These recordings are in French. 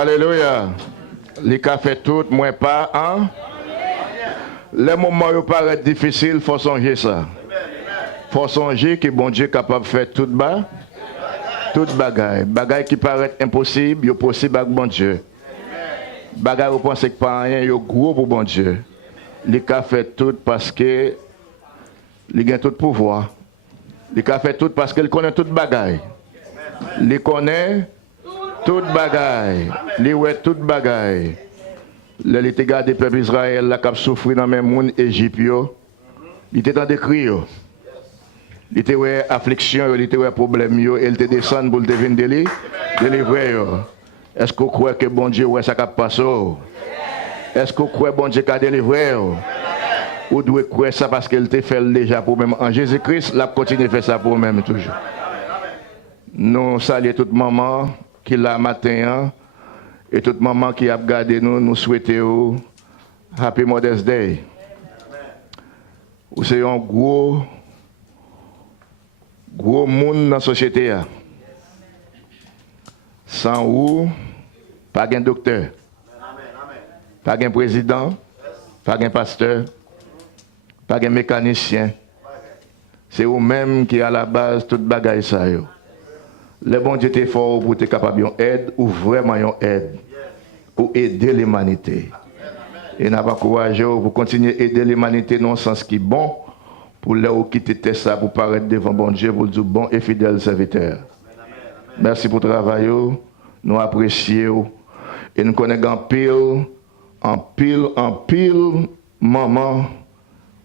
Alléluia. Les cafés tout, moi pas, hein? Les moments où paraît difficile, il faut songer ça. Il faut songer que bon Dieu est capable de faire tout bas, toute bagaille. Bagaille qui paraît impossible, il est possible avec bon Dieu. Bagaille vous pensez que pas rien, il est gros pour bon Dieu. Les cafés tout parce que il a tout pouvoir. Les cafés tout parce qu'il connaît toute bagaille. Il connaît toute bagaille. Il ouais toute bagaille. Il était gardé peuple Israël là qui a souffert dans même monde Égypte. Il était dans des cris. Il était ouais affliction, il était ouais problème il était descend pour le venir délivrer. Est-ce que vous croyez que bon Dieu ouais ça cap passer? Est-ce que vous croyez que bon Dieu a délivré? Ou doit croire ça parce qu'elle te fait déjà pour même en Jésus-Christ, la continue de faire ça pour même toujours. Nous saluons toute maman qui l'a matin et toute maman qui a gardé nous, nous souhaitons Happy Mother's Day. C'est un gros monde dans la société. Sans vous, pas de docteur, pas de président, pas de pasteur, pas de mécanicien. C'est vous-même qui à la base toute bagaille ça. Le bon Dieu est fort pour être capable d'aide ou vraiment une aide pour aider l'humanité. Et n'a pas courage pour continuer à aider l'humanité dans le sens qui est bon pour leur quitter ça pour paraître devant bon Dieu pour dire bon et fidèle serviteur. Merci pour le travail, nous apprécions et nous connaissons en pile maman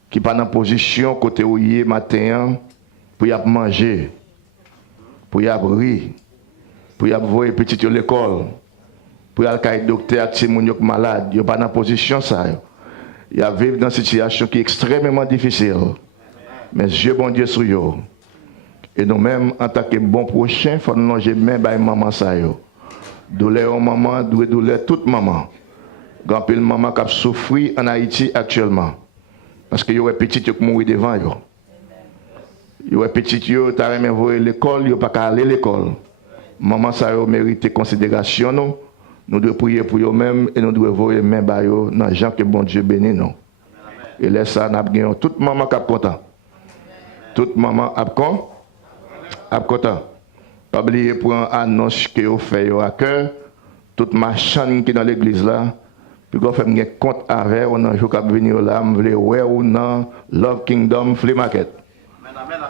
qui pas dans position côté où il est matin pour y manger, pour y rire, pour y voir petit à l'école, pour y aller docteur si mon est malade, il pas dans position ça. Il a vivre dans une situation qui est extrêmement difficile. Mais Dieu bon Dieu sur eux. Et nous-mêmes en tant que bon prochain, faut nous longer même by maman ça yo. Douleur maman, douleur toute maman. Grand pile maman qui a souffert en Haïti actuellement. Parce que yo est petit qui mourir devant yo. Yo est petit yo t'a même voir l'école, yo pas qu'à aller l'école. Maman ça yo mérite considération nous. Nous devons prier pour eux même et nous devons voir même ba yo dans gens que bon Dieu bénit nous. Et laisse ça n'a gagné toute maman qui est content. Toute maman est content. Pas oublier pour une annonce que vous faites à cœur. Toute ma chaîne qui est dans l'église là. Puis vous faites un compte avec on a jour qui venir là, vous voulez ou dans Love Kingdom Flea Market.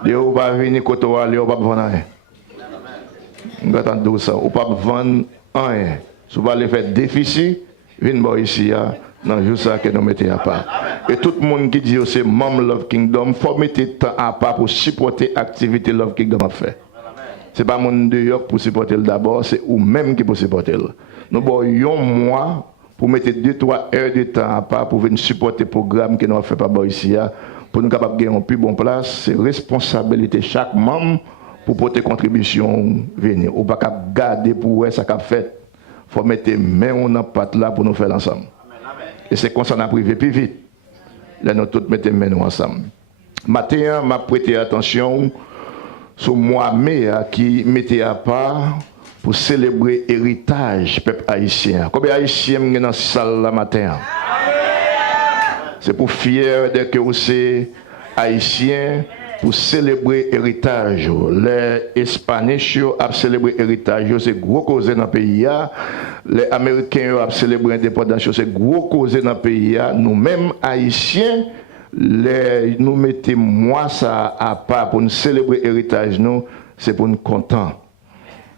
Vous va venir côté où aller, vous pas vendre rien. Vous attendez ça, vous pas vendre rien. Si vous allez faire déficit, venez ici dans le jour ça que nous mettons à part. Et tout le monde qui dit que c'est membre Love Kingdom, il faut mettre temps à part pour supporter l'activité Love Kingdom a fait. Ce n'est pas mon New York pour supporter d'abord, c'est vous-même qui pour supporter. Nous avons un mois pour mettre 2-3 heures de temps à part pour venir supporter le programme que nous avons fait par ici, pour nous capables de gagner une plus bonne place. C'est responsabilité de chaque membre pour porter contribution venir. On ne peut pas garder pour ça qu'a fait. Il faut mettre main dans patte là pour nous faire ensemble. Et c'est comme ça qu'on a privé plus vite. Là, nous tous mettons main ensemble. Matin, m'a prêté attention sur moi-même qui mettait à part pour célébrer l'héritage peuple haïtien. Combien d'Haïtiens sont dans la salle la matin? C'est pour fier de que vous êtes haïtien pour célébrer l'héritage. Les Espagnols ont célébré l'héritage, c'est gros cause dans le pays. Les Américains ont célébré l'indépendance, c'est gros cause dans le pays. Nous-mêmes, Haïtiens, nous mettons moi ça à part pour nous célébrer l'héritage, c'est pour nous contents.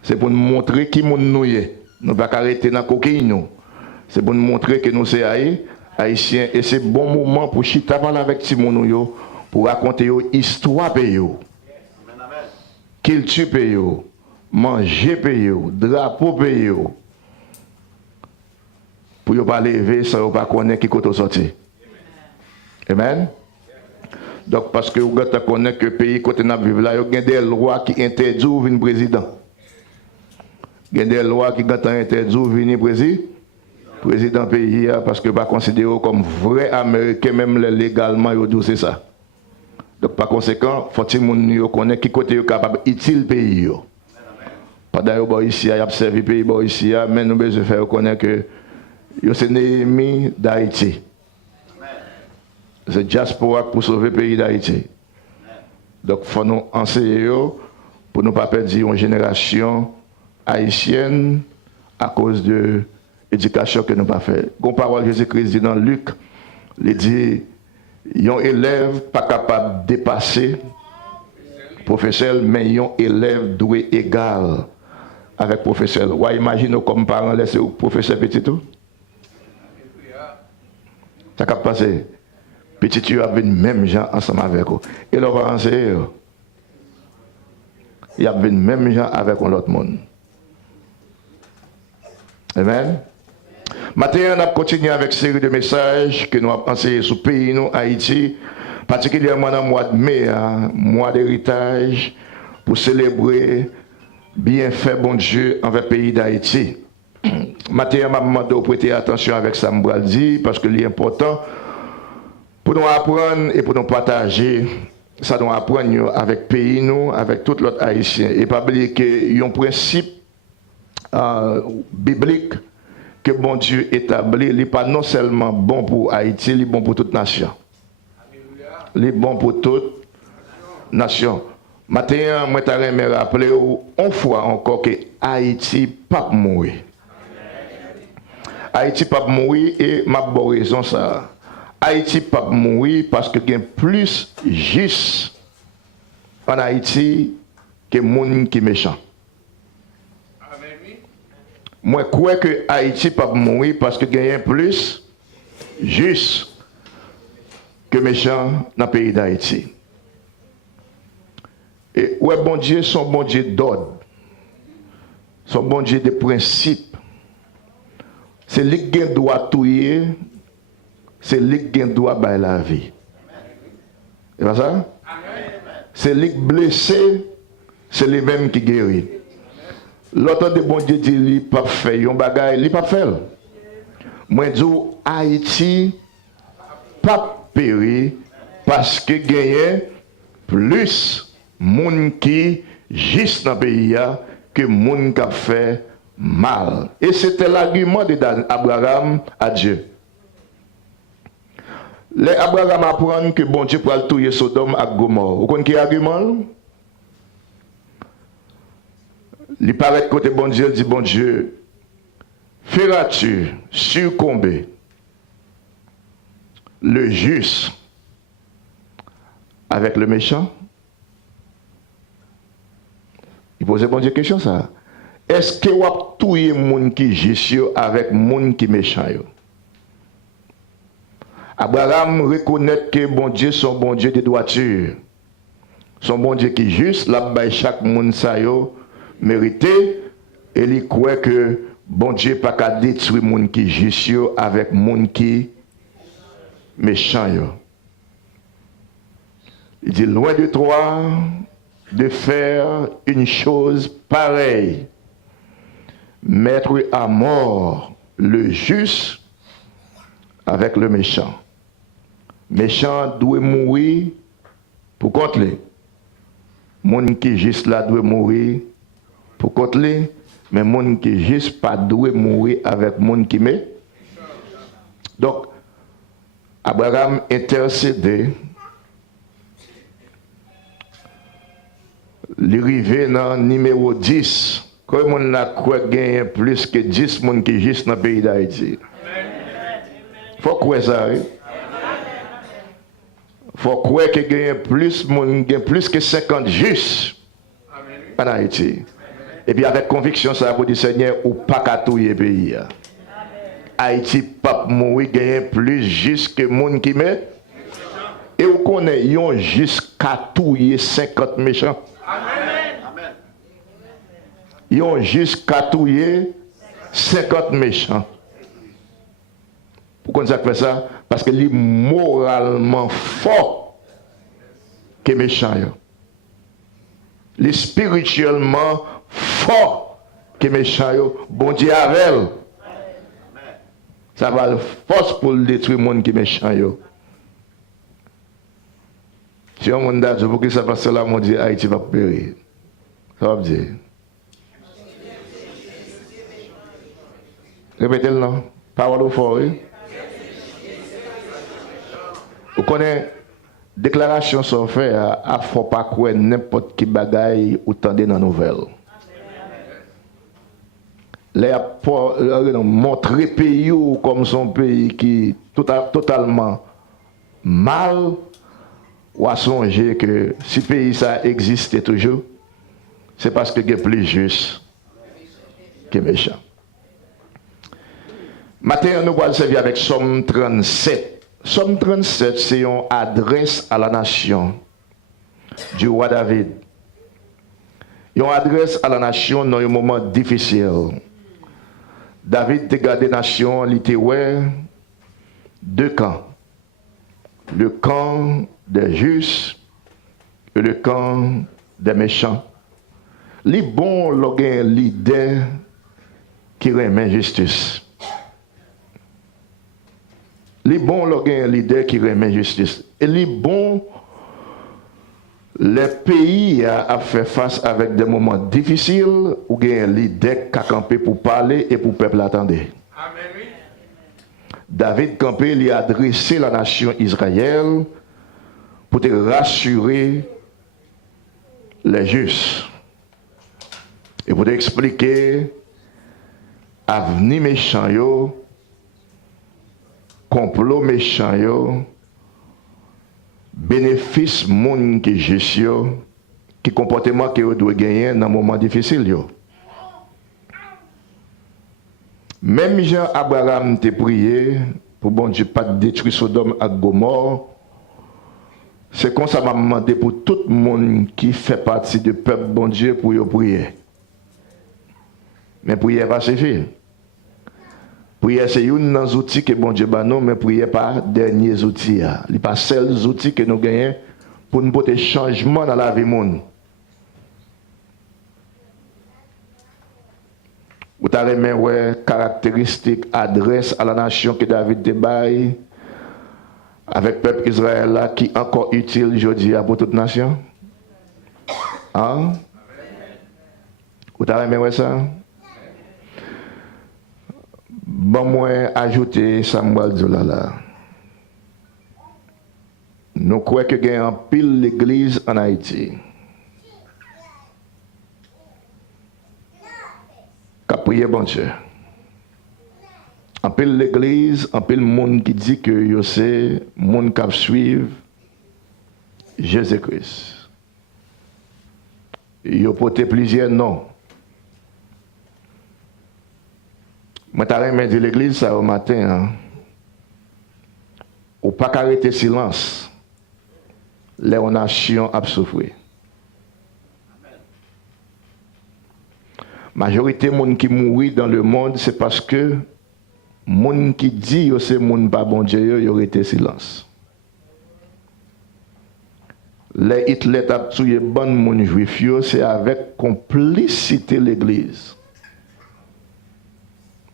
C'est pour nous montrer qui nous sommes. Nous ne pouvons pas arrêter dans la coquille. C'est pour nous montrer que nous sommes Haïtiens. Et c'est un bon moment pour chita parler avec Timoun pour raconter l'histoire de culture de manger de drapeau de pour ne pas lever sans ne pas connaître qui est sorti. Amen. Donc, parce que vous connaissez que le pays côté nous vivons là, il y a des lois qui interdisent de venir président. Il y a des lois qui interdisent de venir président pays parce que pas considéré comme vrai américain, même légalement, c'est ça. Donc, par conséquent, il faut que nous connaissions qui côté est capable d'utiliser le pays. Pendant que ici, il a observé le pays ici, mais nous devons faire reconnaître que c'est l'ennemi d'Haïti. C'est diaspora pour sauver le pays d'Haïti. Donc, il faut nous enseigner pour ne pas perdre une génération haïtienne à cause de l'éducation que nous n'avons pas fait. Une parole de Jésus-Christ dit dans Luc, il dit, un élève pas capable de dépasser professeur, mais un élève doit égal avec professeur. Ou imaginez comme parent laisser professeur petit tout. Ça cap passer. Petit tu as venu même gens ensemble avec eux. Et leur va enseigner. Il y a venu même gens avec l'autre monde. Amen. Maintenant, on a continué avec une série de messages que nous avons enseigné sur le pays, nous, Haïti, particulièrement dans le mois de mai, mois d'héritage, pour célébrer bienfait bon Dieu envers le pays d'Haïti. Maintenant, je demandé de prêter attention avec ça, parce que c'est important pour nous apprendre et pour nous partager. Ça doit apprendre avec le pays, nous, avec tout l'autre Haïtien. Et pas oublier qu'il y a un principe biblique que bon Dieu établit, il n'est pas non seulement bon pour Haïti, il est bon pour toute nation. Il est bon pour toute nation. Maintenant, moi, je me rappeler une fois encore que Haïti pas mourir. Haïti pas mourir et ma bonne raison ça. Haïti pas mourir parce que il y a plus juste en Haïti que monde qui méchant. Moi, je crois que Haïti pas mourir parce que il y a plus juste que méchant dans le pays d'Haïti. Et ouais, bon Dieu, son bon Dieu d'ordre, son bon Dieu de principes. C'est lui qui doit tuer, c'est lui qui doit bailler la vie. C'est pas ça? C'est lui qui blessé, c'est lui-même qui guérit. L'autre de bon Dieu dit, il n'est pas fait, il n'est pas fait. Moi, je dis, Haïti, pas péri, parce que gagne plus monde qui juste dans le pays que monde qui a fait mal. Et c'était l'argument d'Abraham à Dieu. Les Abraham apprend que bon Dieu pourra tuer Sodome et Gomorrhe. Vous connaissez l'argument? Il paraît que côté bon Dieu, dit bon Dieu, feras-tu succomber le juste avec le méchant? Il posait bon Dieu question ça. Est-ce que vous avez tué les gens qui juste avec les gens qui méchant? Abraham reconnaît que bon Dieu son bon Dieu de droiture. Son bon Dieu qui juste, là bas chaque monde ça yo mérité et il croit que bon Dieu pas qu'à détruire les gens qui juste avec les gens qui méchant yo. Il dit loin de toi de faire une chose pareille, mettre à mort le juste avec le méchant. Méchant doit mourir pour contre les. Monde qui juste là doit mourir pour contre les, mais monde qui juste pas doit mourir avec monde qui met. Donc Abraham intercédé. L'arrivée dans le numéro 10, comme on a quoi gagner plus que 10 personnes qui juste dans le pays d'Haïti. Il faut croire ça. Il faut croire qu'il y a plus que 50 justes en Haïti. Et puis avec conviction, ça vous dit Seigneur, ou pas qu'à tout le pays. Haïti, pas mourir, gagne plus juste que les gens qui met. Et vous connaissez, ils ont jusqu'à tout 50 méchants. Ils ont jusqu'à tuer 50 méchants. Pourquoi ça fait ça? Parce que les moralement fort que méchants. Les spirituellement fort que méchants. Bon Dieu avec. Ça va le force pour détruire le monde qui est méchant. Si on m'a dit, pour que ça passe là, mon Dieu, Haïti va périr. Ça va dire. Répétez le nom. Parole au fort. Oui? Vous connaissez, déclaration sont faites, il ne faut pas quoi n'importe qui bagaille ou tendez dans la nouvelle. Les montrer pays comme son pays qui est totalement mal, ou à songer que si le pays ça existe toujours, c'est parce que il est plus juste que méchant. Maintenant, nous allons servir avec Somme 37. Somme 37, c'est une adresse à la nation du roi David. Une adresse à la nation dans un moment difficile. David a gardé la nation, il était deux camps. Le camp des justes et le camp des méchants. Les bons, l'orgain leader qui remet justice. Les bons, l'orgain leader qui remet justice. Et les bons, les pays a fait face avec des moments difficiles où il y a un leader qui a campé pour parler et pour le peuple attendre. David campé lui a adressé la nation Israël pour te rassurer les justes et pour te expliquer avenir méchant yo, complot méchant yo, bénéfice monde qui juste yo, qui comportement que yo doit gagner dans moment difficile yo. Même Jean Abraham t'a prié pour bon Dieu pas détruire Sodome et Gomorrhe. C'est comme ça m'a demandé pour tout le monde qui fait partie du peuple bon Dieu pour y prier. Mais prier pas suffit. Prier c'est un des outils que bon Dieu ba nous, mais prier pas derniers outils. Il n'est pas seuls outils que nous gagnons pour nous porter changement dans la vie monde. Vous avez une caractéristique, adresse à la nation que David débaille avec le peuple Israël là, qui est encore utile aujourd'hui pour toute nation. Hein? Vous avez ça? Bon, moi, ajouter Samuel Zola. Nous croyons qu'il y a un pile l'église en Haïti. Qu'a prié bon Dieu. En pile l'église, en pile monde qui dit que yo c'est monde qui suivre Jésus-Christ. Yo porté plusieurs noms. Moi t'arrête dit l'église ça au matin hein. Ou pas arrêter silence. Les nations a souffert. Majorité monde qui mourit dans le monde, c'est parce que monde qui dit que c'est monde pas bon Dieu, il aurait été silence. Les Hitler a tué bon monde juif, c'est avec complicité l'église.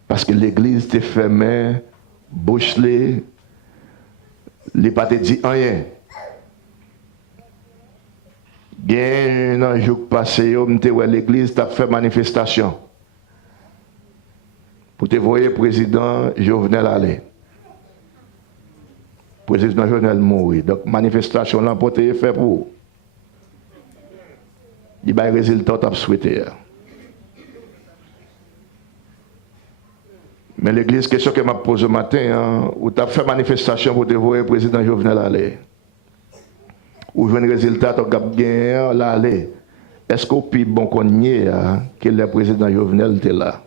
Parce que l'église était fermée, bouchelée, il n'a pas dit rien. Il y a un jour passé, l'église a fait manifestation. Pour te voir le président Jovenel aller. Le président Jovenel mourir. Donc, manifestation là, pour te faire pour. Il y a un résultat que tu as souhaité. Mais l'église, question que m'a posée ce matin, où tu as fait manifestation pour te voir le président Jovenel aller. Ou je veux un résultat, tu as gagné l'aller. Est-ce qu'au plus bon qu'on y est, que le président Jovenel était là?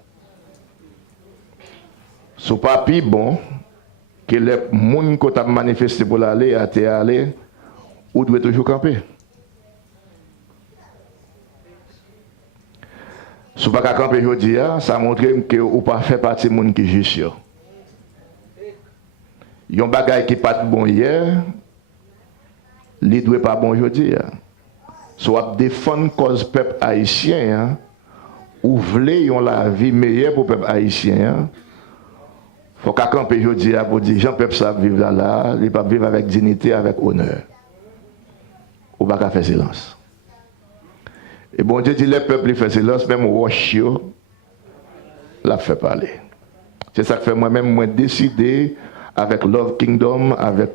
Ce n'est pas plus bon que les gens qui ont manifesté pour l'aller à te aller, ou doit toujours camper. Si vous ne pouvez pas camper aujourd'hui, ça montre que vous ne pas fait partie des gens qui juste. Il y a un bagage qui n'est pas bon hier. Il ne doit pas bon aujourd'hui. Soit défendre la cause du peuple haïtien, ou voulez la vie meilleure pour le peuple haïtien, il faut qu'à camper aujourd'hui pour dire que le peuple savent vivre là, il ne peut pas vivre avec dignité, avec honneur. Ou pas faire silence. Et bon Dieu dit le peuple fait silence, même Rochio l'a fait parler. C'est ça que fait moi-même, moi décidé avec Love Kingdom, avec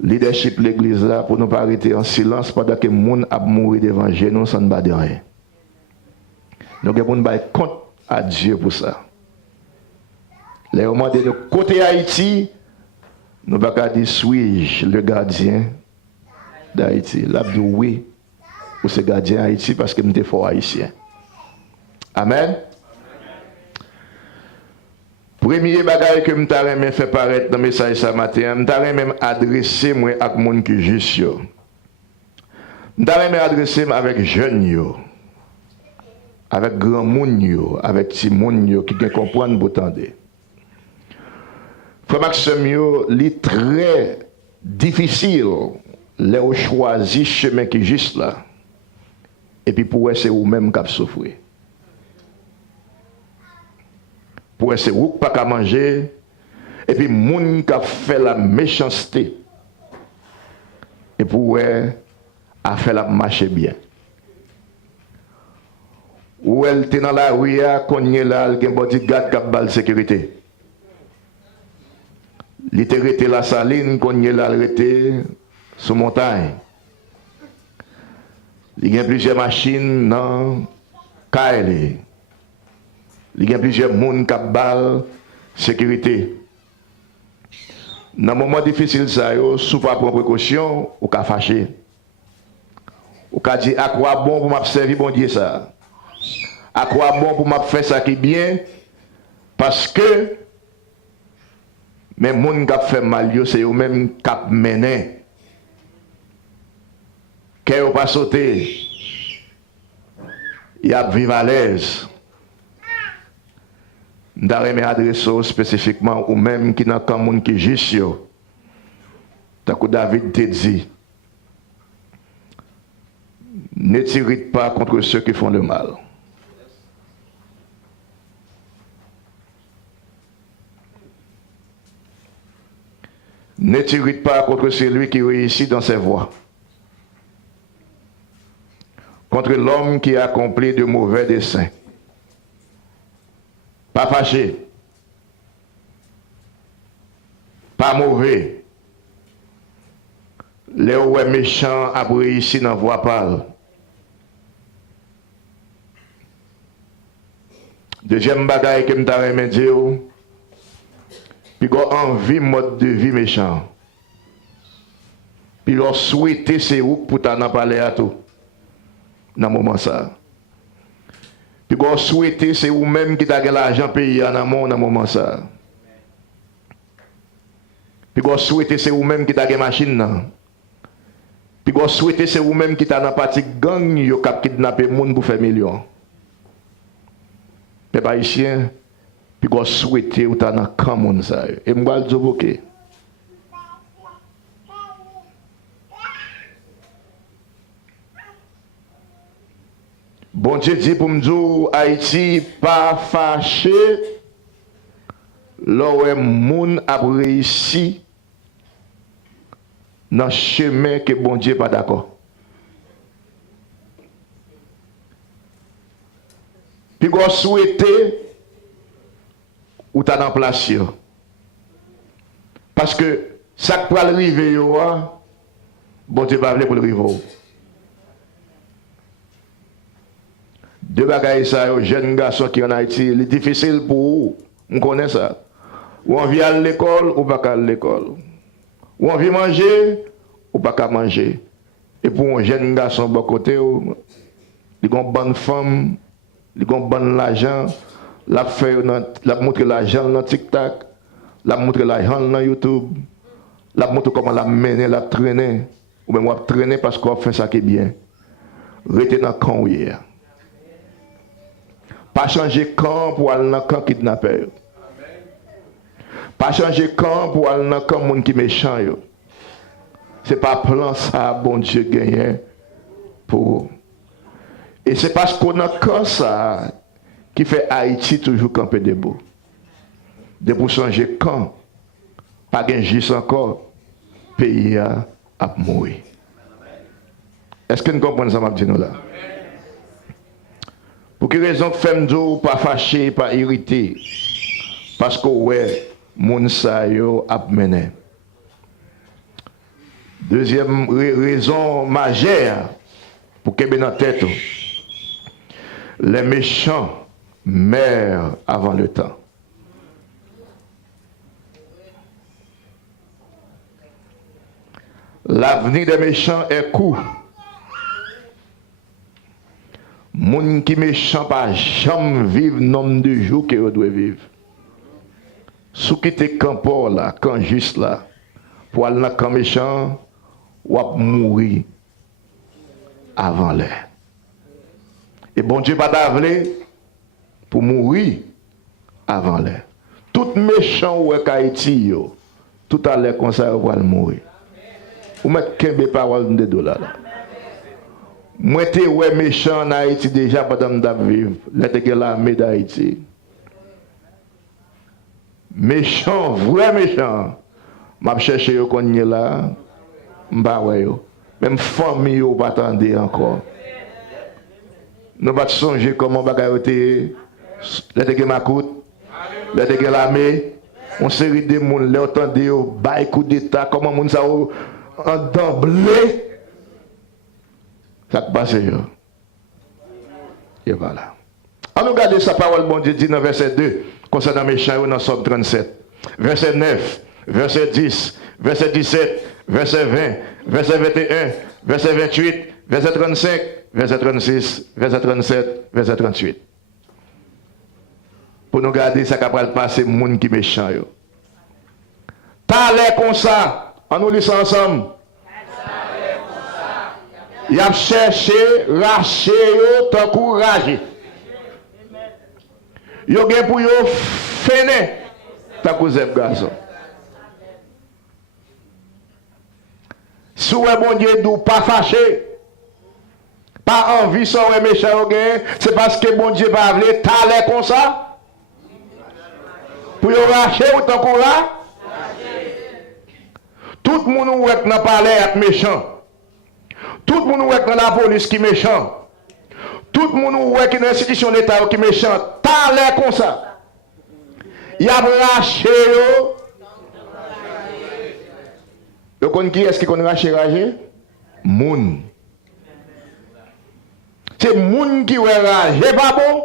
leadership l'église là, pour ne pas arrêter en silence pendant que le monde a mouru devant nous sans ne pas de rien. Nous devons compte à Dieu pour ça. Les moments de côté Haïti, nous ne pouvons pas dire suis-je le gardien d'Haïti. Là, oui, pour ce gardien Haïti parce que nous sommes fort haïtiens. Amen. Premier bagage que je me fait paraître dans le message ce matin, je même adressé moi à les gens qui juste. Je me adressé avec jeunes, avec grands gens, avec petits gens qui comprennent pour tendre. Frère Maxime, c'est très difficile de choisir le chemin qui est juste là. Et puis pour eux, c'est vous-même qui souffrez. Pour eux, c'est vous qui pas manger. Et puis, les gens qui fait la méchanceté. Et pour eux, a fait la marche bien. Ou elle était dans la rue, qu'on y est là, il y a un bodyguard qui a la sécurité. Il était arrêté la saline, qu'on y est là, arrêté sous montagne. Il y a plusieurs machines dans KL. Il y a plusieurs personnes qui ont la sécurité. Dans un moment difficile, ça, sous pas prendre précaution, ou ka fâché. Ou ka dit à quoi bon pour m'observer bon Dieu ça. À quoi bon pour m'a faire ça qui est bien parce que mais moun qui fait mal c'est eux même qui mené. Qu'est pas sauter. Il y a vivre à l'aise. M'dare me adresser spécifiquement ou même qui n'a qu'un monde qui juste yo. Tant que David te dit ne t'irrite pas contre ceux qui font le mal. Ne t'irrite pas contre celui qui réussit dans ses voies. Contre l'homme qui accomplit de mauvais desseins. Pas fâché. Pas mauvais. Les ouais méchants a réussi dans voie pâle. Deuxième bagaille que je me dire, puis qu'on envie mode de vie méchant. Puis qu'on souhaite c'est où pour t'en parler à tout. Dans le moment ça. Puis qu'on souhaite c'est où même qui t'a l'argent payé en amont dans le moment ça. Puis qu'on souhaite c'est où même qui t'a machine là. Puis qu'on souhaite c'est où même qui t'a dans partie gang yo cap kidnapper monde pour faire millions. Peuple haïtien, puis qu'on souhaite ou t'as dans camp monde ça. Et m'va le dire OK. Bon Dieu dit pour me dire Haïti pas fâché. Là où moun a réussi dans le chemin que bon Dieu pas d'accord. Puis qu'on souhaite ou t'as dans place. Parce que ça qui peut arriver, bon Dieu va pour le riveau. Deux bagailles ça, jeunes garçons qui en Haïti, c'est difficile pour vous. On connaît ça. Ou on vient à l'école, ou pas à l'école. Ou on vient manger, ou pas à manger. Et pour un jeune garçon de côté, il a une bonne femme, il a une bonne l'argent, la montre l'argent dans TikTok, la montre l'argent dans YouTube, la montre comment la mener, la traîner, ou même la traîner parce qu'on fait ça qui est bien. Restez dans le camp hier. Pas changer camp pour aller dans le camp kidnappeur. Pas changer camp pour aller dans le camp monde qui méchant. Ce n'est pas plan ça, bon Dieu gagne pour. Et c'est parce qu'on a camp ça qui fait Haïti toujours camper debout. De pour changer camp, pas gain juste encore, pays a mourir. Est-ce que nous comprenons ça, Mabdino là? Pour quelle raison femme d'eau pas fâché, pas irrité? Parce que ouais, moun sa yo ap mené. Deuxième raison majeure pour que dans tête, les méchants meurent avant le temps. L'avenir des méchants est court. Moun qui méchant pas jamais vivre nombre de jours que vous doit vivre. Sous qui te campo là, quand juste là, pour aller dans camp méchant, ou à mourir avant l'heure. Et bon Dieu pas d'avler pour mourir avant l'heure. Tout méchant ou est Haïti yo, tout à l'heure comme ça va mourir. Ou mettre 15 paroles de dollars là. Moi t'es ouais méchant en Haïti déjà pendant m'd'ap vivre, là t'es l'armée d'Haïti. Méchant, vrai méchant. M'a cherché yo kon y là, m'ba ouais yo. Même famille yo pas attendre encore. Nous pas songer comment bagay était là t'es ma coute, là t'es l'armée, on série de monde là entendre yo bail coup d'état comment moun ça en d'emblée. Ça passe yo. Et voilà. On nous regarde sa parole bon Dieu dit dans verset 2 concernant méchant dans Somme 37. Verset 9, verset 10, verset 17, verset 20, verset 21, verset 28, verset 35, verset 36, verset 37, verset 38. Pour nous garder ça capable passer monde qui méchant yo. T'as l'air comme ça, on nous lit ça ensemble. Il a cherché, raché, t'encourager. Yo gen pour yo fene ta cousin garçon. Si vous bon Dieu d'ou pas fâché, pas envie sans ouais méchant gen, c'est parce que bon Dieu pas voulu t'aller comme ça. Pour yo racher ou t'encourager. Tout le monde ou est dans palais est méchant. Tout le monde qui est dans la police qui est méchant. Tout le monde qui est dans l'institution d'État qui est méchant. T'as l'air comme ça. Il a raché. Vous connaissez qui est-ce qui connaît raché? Moun. C'est moun qui est raché, pas bon?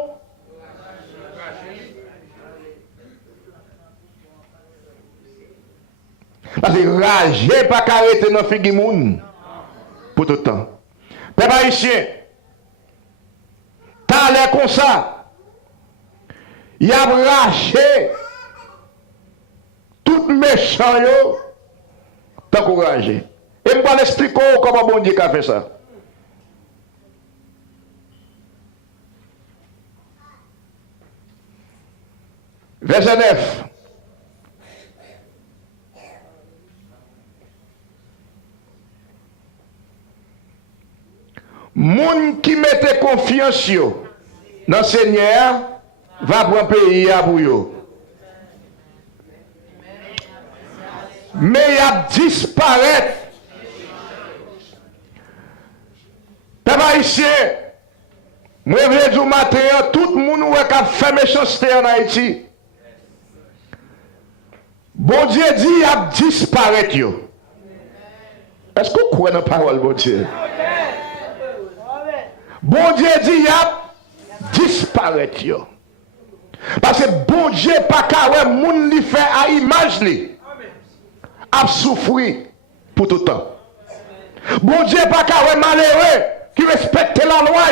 Parce que raché pas carréter dans figi moun. Pour tout le temps. Peuple haïtien, t'as l'air comme ça. Il a raché tout méchant yo, t'encourager. Et je vais l'expliquer comment bon Dieu a fait ça. Verset 9. Moun qui mette confiance dans le Seigneur va prendre pays à bouillot. Mais il a disparaître. Peuple haïtien, moi je veux dire matin, tout le monde qui a fait méchanceté en Haïti. Bon Dieu dit il a disparaître. Est-ce que vous croyez dans la parole, bon Dieu? Bon Dieu dit, il a disparaître. Parce que bon Dieu, pas qu'à moun li fait à image li, a souffrir pour tout le temps. Bon Dieu, pas qu'à malheureux qui respecte la loi.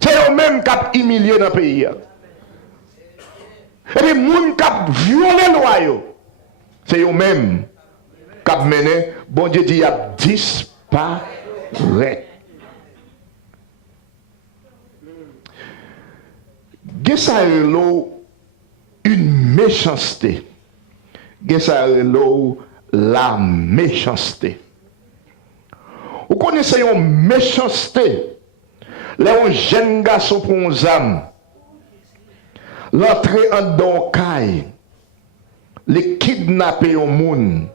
C'est eux même qui ont humilié dans le pays. Et puis, moun qui ont violé la loi, c'est eux même qui ont mené. Bon Dieu dit, il a disparaître. Gesa une méchanceté. Gesa la méchanceté. Vous connaissez une méchanceté. Là, un jeune garçon pour une âme. L'entrée en doncaille. Les kidnapper un monde.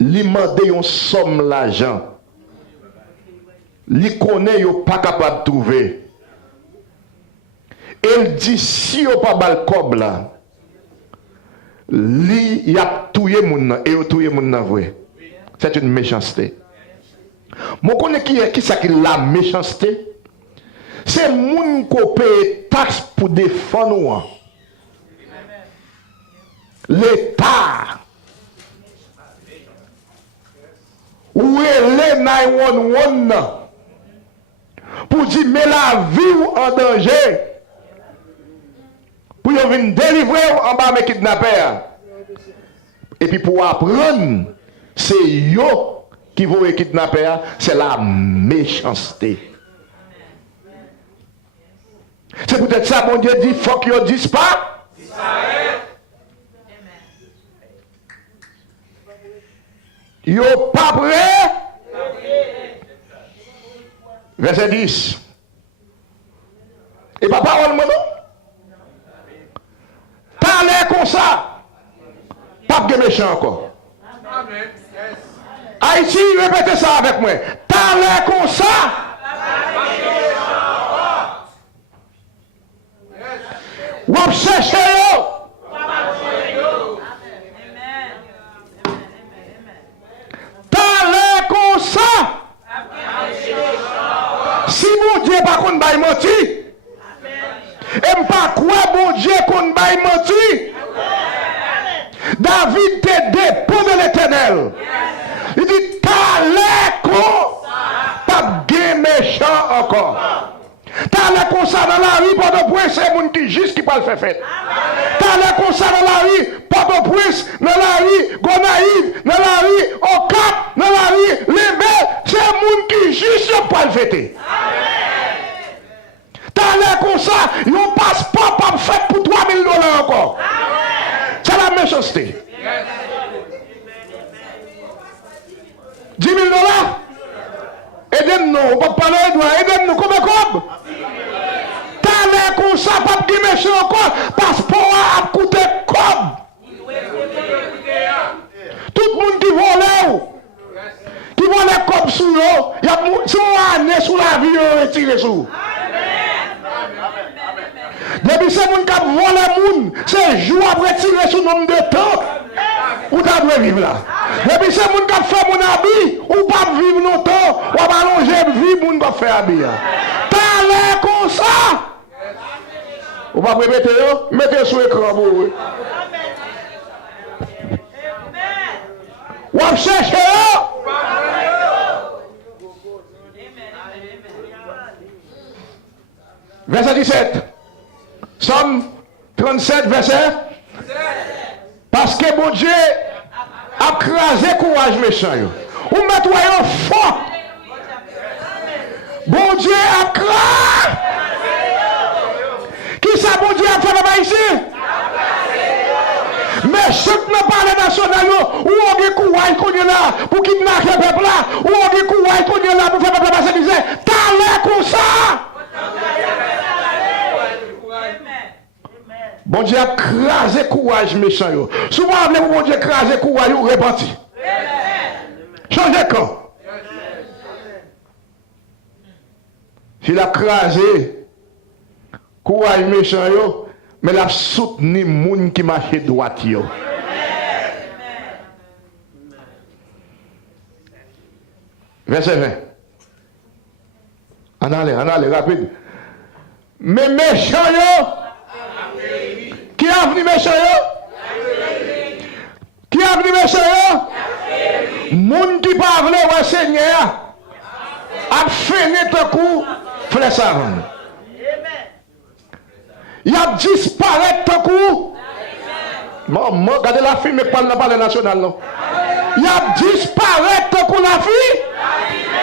Li demander une somme l'argent. Li connaît yo pas capable de trouver. Elle dit si vous pas bal cob là, il a tué moun et il tué moun vrai. C'est une méchanceté. Moi connais qui ça qui la méchanceté? C'est moun qui paye taxe pour défendre nous. L'État. Où est les 911 pour dire mais la vie en danger pour venir délivrer en bas mes kidnappeurs et puis pour apprendre c'est yo qui vont les kidnappeurs, c'est la méchanceté. C'est peut-être ça mon Dieu dit faut qu'ils disent pas yo pas prêt. Verset 10. Et pas parole moi non. T'as l'air comme ça. Pas de méchant encore. Haïti, répétez ça avec moi. T'as l'air comme ça. Ou cherchez yo. T'as l'air comme ça. Si mon Dieu pas qu'on baille menti, et pas quoi mon Dieu qu'on baille menti, David te dépend de l'Éternel. Il dit t'as l'air con, pas de méchant encore. T'as l'air comme ça dans la rue, pas de point, c'est mon qui juste qui peut le faire fête. T'as l'air comme ça dans la rue, pas de point, dans la rue, Gonaïve, dans la rue, au Cap, dans la rue, les belles, c'est mon qui juste peut le fêter. T'as l'air comme ça, ils n'ont passeport pas fait pour $3,000 encore. C'est la méchanceté. 10 000 $. Aidez-nous, on peut parler de aidez-nous comme t'as l'air comme ça, pas de méchant encore, passeport a coûté comme. Tout le monde qui vole, qui vole comme sous l'eau, il y a si on a sous la vie, on retire sous. Depuis ce monde qui vole moun, c'est jour après tirer sous nombre de temps. Où tu dois vivre là? Depuis ce monde qui fait mon habit, ou pas vivre longtemps, ou pas allonger vie, moun qui fait habit. T'as l'air comme ça. Ou pas répéter, mettez sur l'écran pour vous. Ou à chercher. Verset 17. Somme 37, verset. Parce que mon Dieu a crasé courage méchant. Ou mettez un fort. Bon Dieu a crasé. Qui ça bon Dieu a fait là-bas ici? Mais chaque ne parle national, ou on a courage qu'on est là pour kidnapper le peuple là, ou on a courage qu'on est là pour faire le peuple passer disait, t'as l'air comme ça. Bon Dieu a crasé courage méchant. Souvent, on veut bon Dieu craser courage ou repentir. Changez quand? S'il a crasé courage méchant, mais il a soutenu les gens qui marchent droit. Verset 20. On allait, rapide. Mais méchant, qui a venu méchant? Qui a venu méchant? Moun qui parle, ouais, Seigneur, a fini ton coup, frère savant. Il a disparu ton coup. Maman, regardez la fille, mais pas le national, non. Il a disparu ton coup, la fille.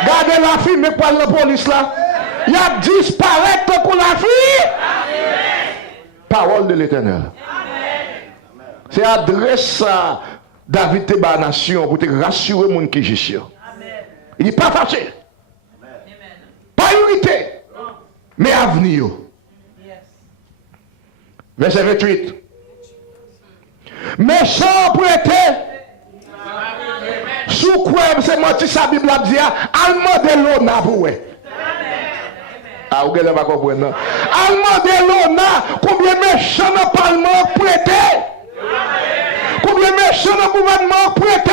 Regardez la fille, mais pas la police, là. Il a disparu ton coup, la fille. Parole de l'Éternel. C'est adresse à David te ba nation pour te rassurer mon qui juge. Il n'est pas fâché. Pas irrité. Mais avenir. Verset 28. Méchant prêté. Sous quoi c'est menti sa Bible a dit allemand de l'eau n'a pour ah, vous n'avez pas compris, non? Allemand de l'eau n'a combien méchant n'a pas allemand prêté? méchants dans le gouvernement prêté.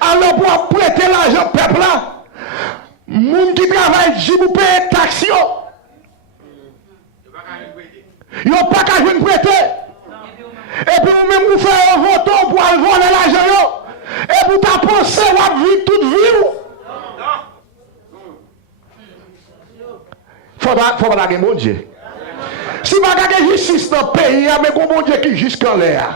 Alors pour prêter l'argent au peuple là, moun qui travaille, j'ai pour payer taxes. Ils n'ont pas qu'à jouer prêter. Et puis vous-même vous faites un voto pour voler l'argent. Et pour ta pensée, vous avez vivre toute vie. Il faut pas que mon Dieu. Si vous n'avez pas de justice dans le pays, mais bon Dieu qui jusqu'en l'air.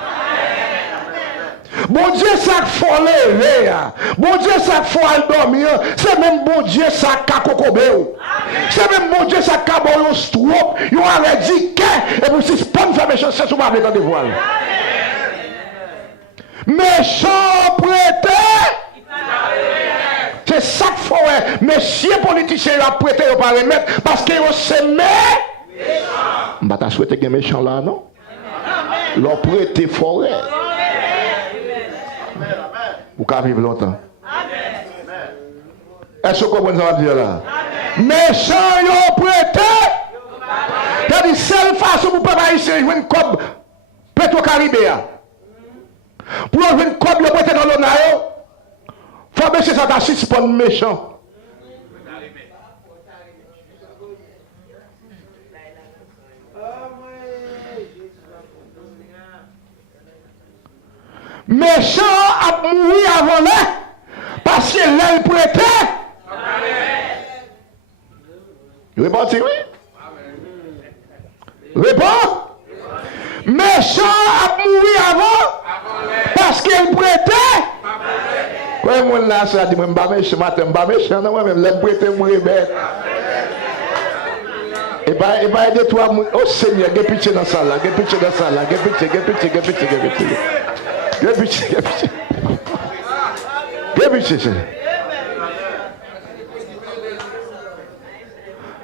Bon Dieu, ça faut lever. Bon Dieu, ça faut dormir. C'est même bon Dieu, ça qu'a cocobé. C'est même bon Dieu, ça qu'a bon strop. Il avait dit que, et vous si pas me faire méchant, c'est souvent avec un dévoile. Méchant prêté. C'est ça qu'il faut. Messieurs politiciens, ils ont prêté, ils ont pas remettre parce qu'ils ont semé. Je vais souhaiter que méchant là, non? L'ont prêté forêt. Vous pouvez vivre longtemps. Est-ce que vous comprenez ce que je veux dire là? Méchant, ils ont prêté. C'est la seule façon pour ne pas jouer une cob Petro-Caribéa. Pour jouer une cob, ils ont prêté dans l'Onaïo. Il faut baisser ça d'assiste pour méchant. Méchant a mouru avant là parce que l'aile prêtait. Répondez oui. Réponds. Méchant a mouru avant parce qu'il prêtait. Quoi mon là ça dit moi méchant matin pas méchant non moi même l'aile prêtait mourir bête. Et bah de toi oh Seigneur, get pitié dans ça là, get pitié dans ça là, get pitié.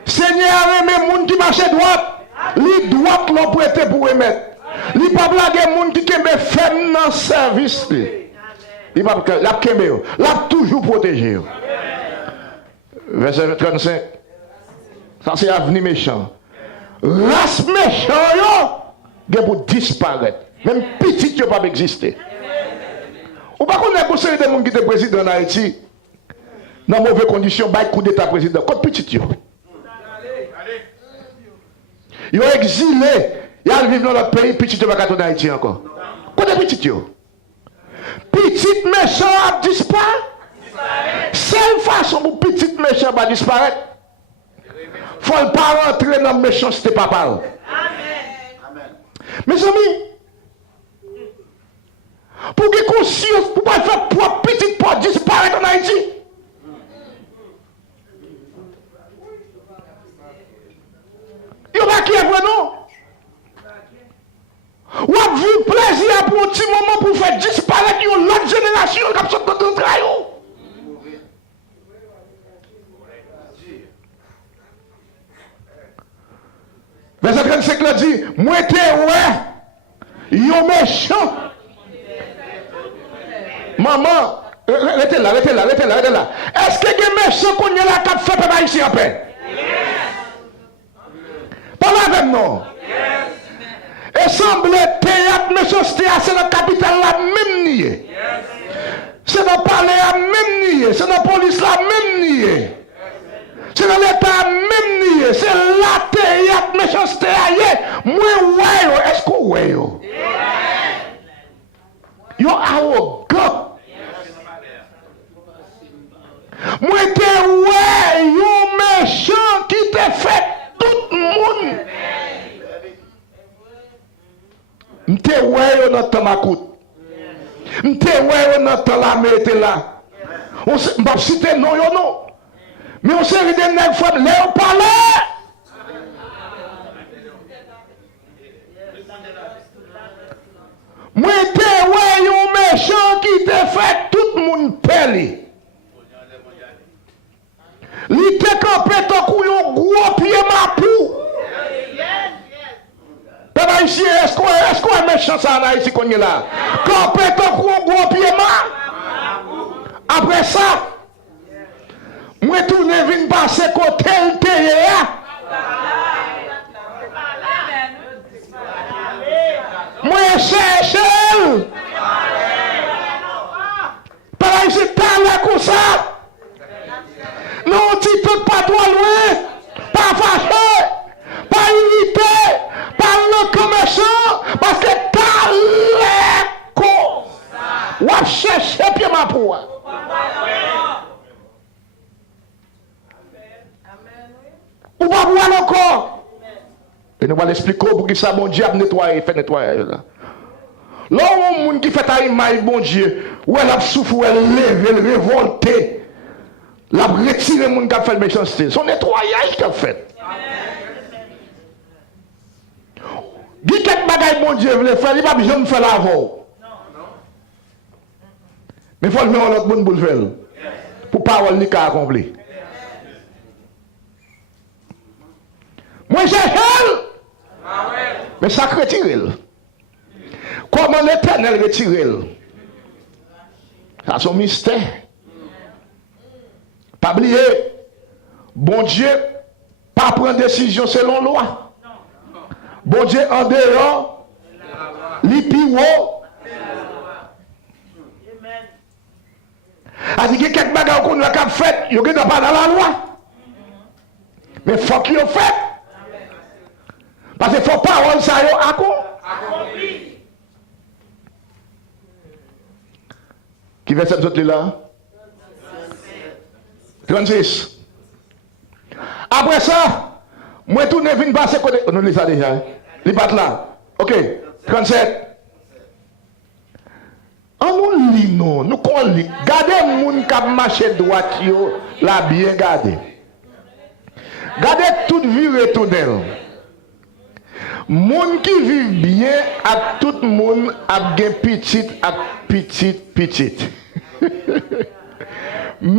Seigneur, mais moun qui marche droite, li droite l'ont prêté pour remettre. Li pas blaguer moun qui kembe femme dans service. Il pas la kembe, l'a toujours protégé. Verset 35. Ça c'est avenir méchant. Race méchant yo, pour disparaître. Même petit yo pas exister. Ou pas qu'on a conseillé des gens qui étaient président en Haïti dans mauvaises conditions, bah coup d'état président. Quand petit yo. Ils ont exilé, ils vivent dans notre pays, petit yo va en Haïti encore. Quand petit yo. Petit méchant a disparu. Seule façon pour petit méchant va disparaître. Faut pas rentrer dans la méchanceté papa. Amen. Mes amis, pour que conscience, pour pas faire propre petite pour disparaître en Haïti. Il va qui est vrai non? Ou a vu plaisir pour un petit moment pour faire disparaître l'autre génération comme ça dans le travail. Verset 35 là dit, moi t'es ouais, yo méchant. Maman, restez là. Est-ce que les méchants qu'on y a là qui fait pas ici en paix? Parlez avec nous. Et semble théâtre méchanceté, c'est la capitale la même niée. C'est dans le palais la même niée. C'est dans la police la même niée. C'est dans l'État même nié. C'est la théâtre méchanceté ailleurs. Moi, ouais, est-ce que ouais, yo? Yo arrogant. Moi, t'es ouais, yo méchant qui te fait tout le monde. M'te ouais, yo dans ma coute. M'te ouais, yo dans la mette là. On va citer non, yo non. Mais on s'est dit que les femmes, les parler. Moi, t'es ouais, un méchant qui te fait tout le monde pelle. Il te campé ton coup, un gros pied mapou. Papa ici, est-ce qu'on est méchant ça là, ici qu'on est là? Campé ton coup, un gros pied mapou. Après ça, moi, tout ne vient passer côté le terre. cherche. Par exemple, t'as comme ça. Non, tu tout pas trop loin. Pas fâché. Pas irrité. Pas le commerçant. Parce que t'as l'écho. Ou à chercher pied ma pour. Ou pas boire encore. Et nous allons l'expliquer pour que ça, bon Dieu, a nettoyé, fait nettoyer. Là où on qui fait ta image, bon Dieu, où elle a souffert, où elle lève, elle révolte, elle a retiré le monde qui a fait le méchanceté. Son nettoyage qu'il a fait. Dis quelque bagaille, bon Dieu, veut faire, il va bien me faire l'avant. Mais il faut le mettre dans l'autre monde pour le faire. Pour pas avoir le cas accompli. Moi, j'ai mais ça retire. Comment l'Éternel retire? Ça c'est un mystère. Pas oublier, bon Dieu, pas prendre décision selon loi. Bon Dieu en dehors, l'IPIO. Il y a quelques bagages qu'on a fait, il n'y a pas dans la loi. Mais il faut qu'il y ait fait. Parce qu'il ne faut pas rendre ça accompli. Qui verset nous là? 36. Après ça, moi tout ne viens passer côté. On lit ça déjà. Il pas là. Ok. 37. On nous lit non. Nous qu'on lit. Gardez les gens qui marché droite là bien gardé. Gardez toute vie tout d'elle. Moun qui vit bien à tout le monde a bien petite à petite. Mais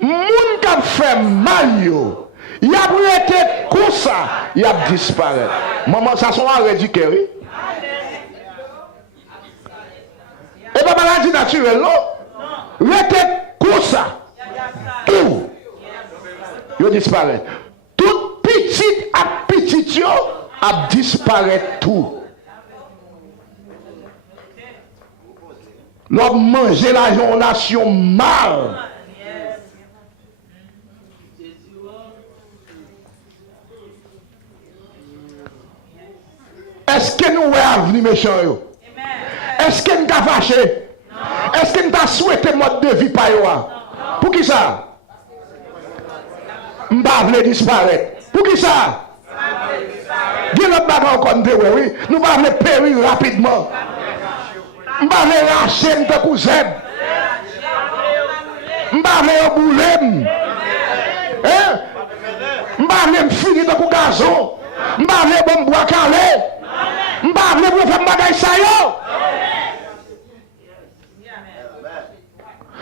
moun qui fait mal yo, il a été comme ça, il a disparu. Maman ça sont arrêt du cœur. Et pas maladie naturelle non. Il était comme ça. Tout. Il disparaît. Tout petit à petit yo a disparu tout. L'homme manger la nation mal. Est-ce que nous avons avenir méchant? Est-ce que nous avons fâché? Est-ce que nous avons souhaité mode de vie par yo? Pour qui ça? Nous ne voulons disparaître. Pour qui ça? Dis notre bagarre qu'on dit, oui. Nous voulons périr rapidement. Nous voulons lâcher notre cousin. Nous voulons bouler. Nous voulons finir de gazon. Nous voulons boire calé. Nous voulons faire bagaille ça.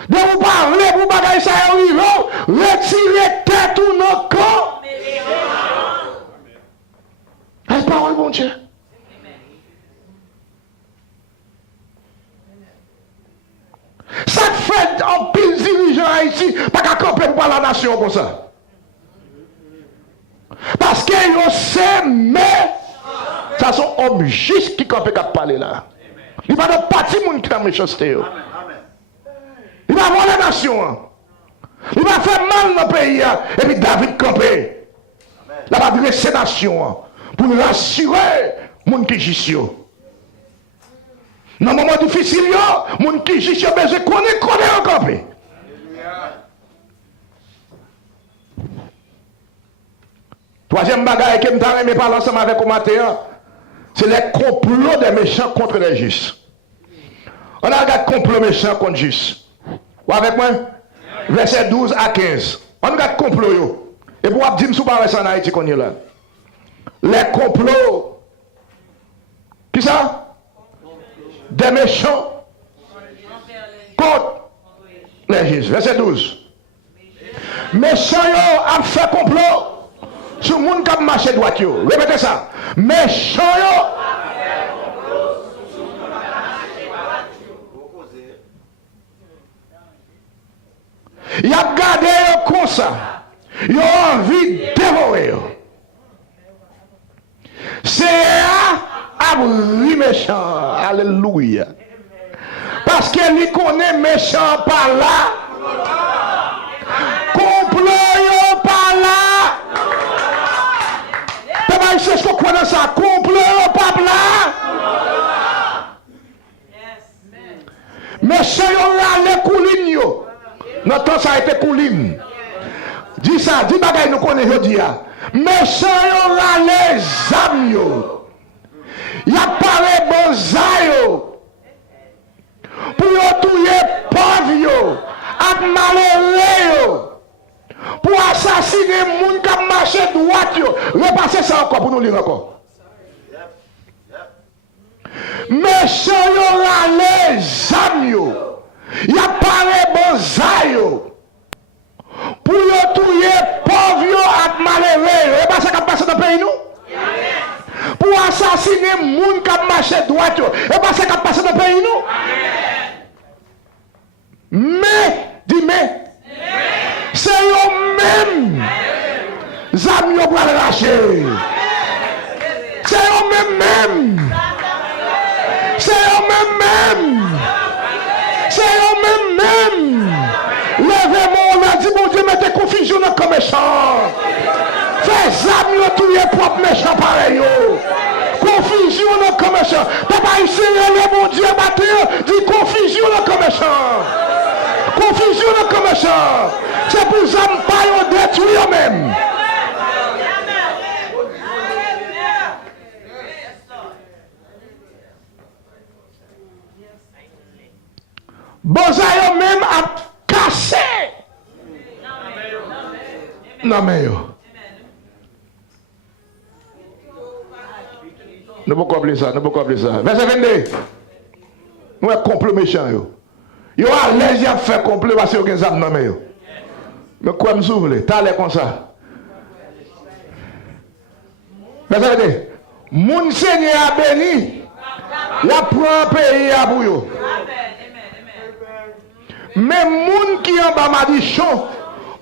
De vous parler pour bagaille ça, retirez tête ou nos corps. Est-ce parole, bon Dieu? Ça fait un pile dirigeant Haïti, pas qu'à camper pour la nation comme ça. Parce qu'ils sait, mais ça sont hommes justes qui campent qu'à parler là. Il n'y a pas de parti monde qui a méchanceté. Il va voir la nation. Il va faire mal dans le pays. Et puis David campé. Il va dresser la nation pour rassurer les gens qui sont. Dans le moment difficile, les gens qui sont besoin de connaître campé. Troisième bagaille que je me parle ensemble avec le matin, c'est les complots des méchants contre les justes. On a regardé complot méchant contre les justes. Ou avec moi? Verset 12 à 15. On regarde complot. Et pour dire que vous ça en Haïti qu'on est là. Les complots. Qui ça? Des méchants contre les justes. Verset 12. Méchants a fait complot sur le monde qui a marché droit. Répétez ça. Méchants il a gardé comme ça. Il a envie de dévorer. C'est à abri méchant. Alléluia. Parce qu'il connaît méchant par là. Complot par là. C'est ce qu'on connaît ça. Complot par là. Méchant là les coulines. Notre temps ça a été couline. Dis ça, dis bagay nous connaissons aujourd'hui. Méchant là les âmes. Il y a pas les bons aïeux. Pour y tuer pauvres, à malheureux, pour assassiner les gens qui marchent droit, repasser ça encore pour nous lire encore. Méchants là les âmes, il n'y a pas les bons aïeux, pour y tuer pauvres, à malheureux, repasser ça qui passe dans le pays nous. Pour assassiner les gens qui marchent droit, repasser ça qui passe dans le pays nous. Mais, dis-moi, c'est eux-mêmes, les amis pour le lâcher. C'est eux-mêmes, c'est eux-mêmes, c'est eux-mêmes. Levez-moi, on a dit, mon Dieu, mettez confusion dans le méchant. Fais amis tous les propres méchants pareils. Confusion dans le méchant. Papa, ici, le mon Dieu, batteur, dit confusion dans le méchant. Confusion dans le méchant. C'est pour ça que pas détruire eux-mêmes. Bosa eux-mêmes a cassé. Non mais yo. Nous ne pouvons pas oublier ça, nous ne pouvons pas oublier ça. Verset 22. Nous sommes complot méchant yo. Yo a l'aise à faire complet parce que vous avez des âmes dans mes yo. Mais quoi me s'ouvre, t'as l'air comme ça. Verset 22. Mon Seigneur a béni. Il a pris un pays à vous yo. Mais moun qui en bas m'a dit chon,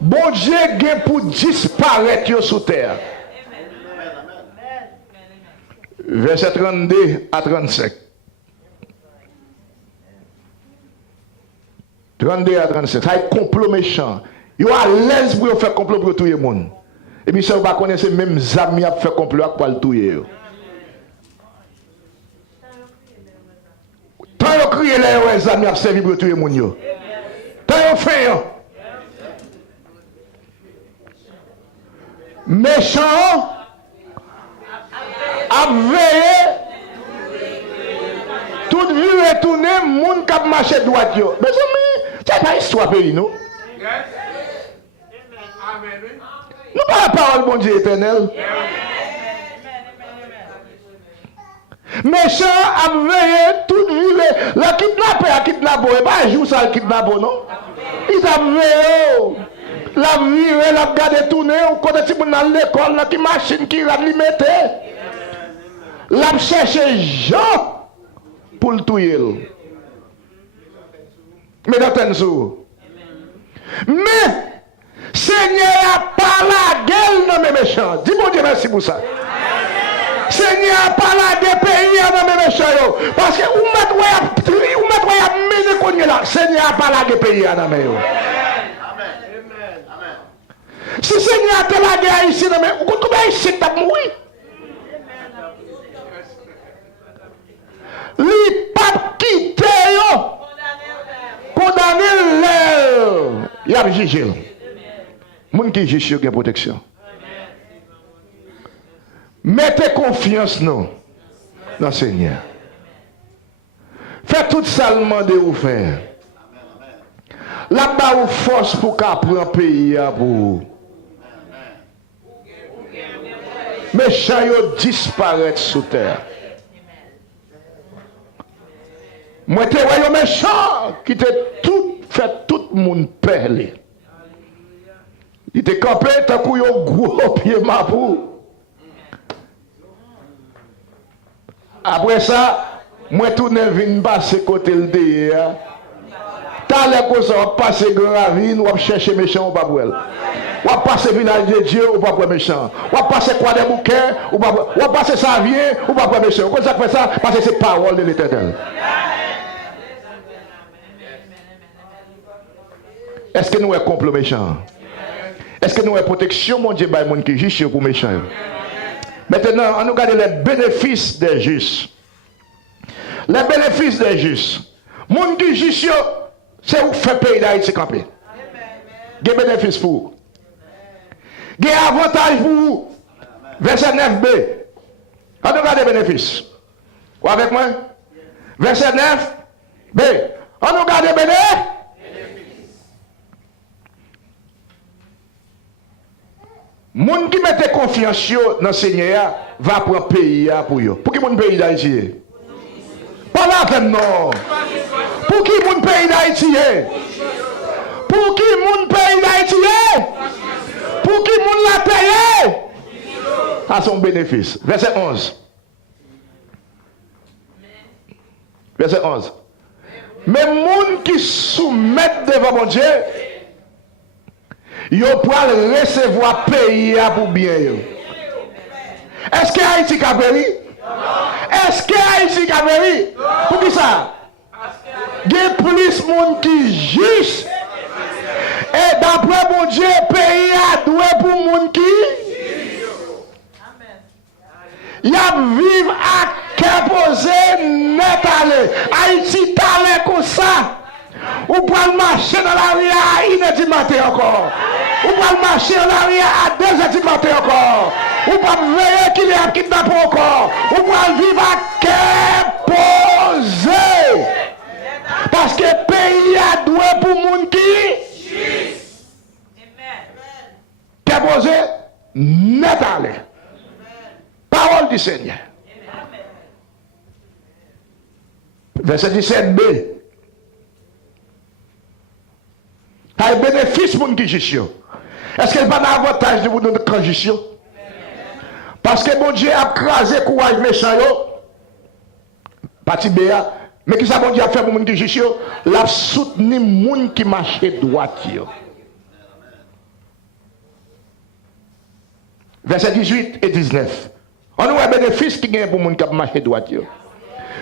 bon Dieu gagne pour disparaître yo sous terre. Verset 32 à 35. 32 à 35. Ça est complot méchant. Yo à l'aise pour faire complot pour tout le monde. Et puis ça vous pas connaître même amis à faire complot pour le tuer. Tant yo crier les amis à servir pour tout le monde yo. Tant yo fait yo. Méchant a veillé toute vie retourner moun k'ap marché droite yo. Mais c'est pas histoire pays nous. Nous pas la parole bon Dieu éternel. Méchant a veillé toute vie la kidnapper a kidnapper et pas jour ça le kidnapper non. Il a veillé la vie la garder tourner au côté si moun dans l'école là qui machine qui la limiter. La chercher Jean pour le tuer. Mais d'attention. Mais Seigneur a pas la gueule dans mes méchants. Dis bon Dieu merci pour ça. Seigneur a pas la gueule pays dans mes méchants. Parce que où mettre à mener qu'on là. Seigneur a pas la gueule pays dans mes méchants. Si Seigneur a la gueule ici dans mes méchants, comment ici t'as mouru? Li pas quitter yo. Condamner l'air. Il a jugé. Moun qui juge yo gen protection. Mettez confiance non dans le Seigneur. Faites tout ça le demander ou faire. Là-bas ou force pour qu'à prendre pays à vous. Méchants yo disparaître sous terre. Moi, te voyons méchant qui te tout fait tout le monde perler. Il te campé tant qu'il y a un gros pied mapou. Après ça, moi tourne vin passer côté le derrière. T'as les causes passer grand ravine ou chercher méchant au babouel. Ou va passer village de Dieu, ou pas méchant. Ou va passer quoi des bouquets, ou va passer Savier, ou pas méchant. Pourquoi ça fait ça? Parce que c'est parole de l'Éternel. Est-ce que nous sommes complot méchant? Est-ce que nous avons protection, mon Dieu, par les gens qui jugent pour méchants? Maintenant, on nous regarde les bénéfices des justes. Les bénéfices des justes. Les gens qui jugent, c'est où fait pays d'Haïti camper. Il y a des bénéfices pour vous. Il y a des avantages pour vous. Verset 9b. On nous regarde les bénéfices. Ou avec moi? Verset 9b. On nous regarde les bénéfices. Moun qui mette confiance dans le Seigneur va prendre pays pour eux. Pour qui mon pays d'Haïti? Pas là non. Pour qui mon pays d'Haïti? Pour qui mon pays d'Haïti? Pour qui mon la paye? À son bénéfice. Verset 11. Verset 11. Mais moun qui soumettent devant mon Dieu, yo pourra recevoir pays pour bien. Est-ce que Haïti a péri? Est-ce que Haïti a péri? Pour qui ça? Il y a plus de monde qui juste. Et d'après mon Dieu, pays a doué pour le monde qui. Il y a vivre à cœur posé, net aller. Haïti t'allait comme ça. Ou pour marcher dans la rue à 1h du matin encore. Ou pour marcher dans la rue à 2h du matin encore. Ou pour veiller qu'il y a kidnappé encore. Ou pour vivre à cœur posé. Parce que le pays a doué pour le monde qui. Cœur posé, net aller. Parole du Seigneur. Verset 17b. Il y a un bénéfice pour nous qui est-ce qu'il n'y a pas d'avantage de vous donner quand justice? Parce que mon Dieu a crasé le courage méchant, parti béa, mais qui ça bon Dieu a fait pour nous qui justice? L'a soutenu les gens qui marchent droit. Verset 18 et 19. On a un bénéfice qui gagne pour les gens qui marchent droit.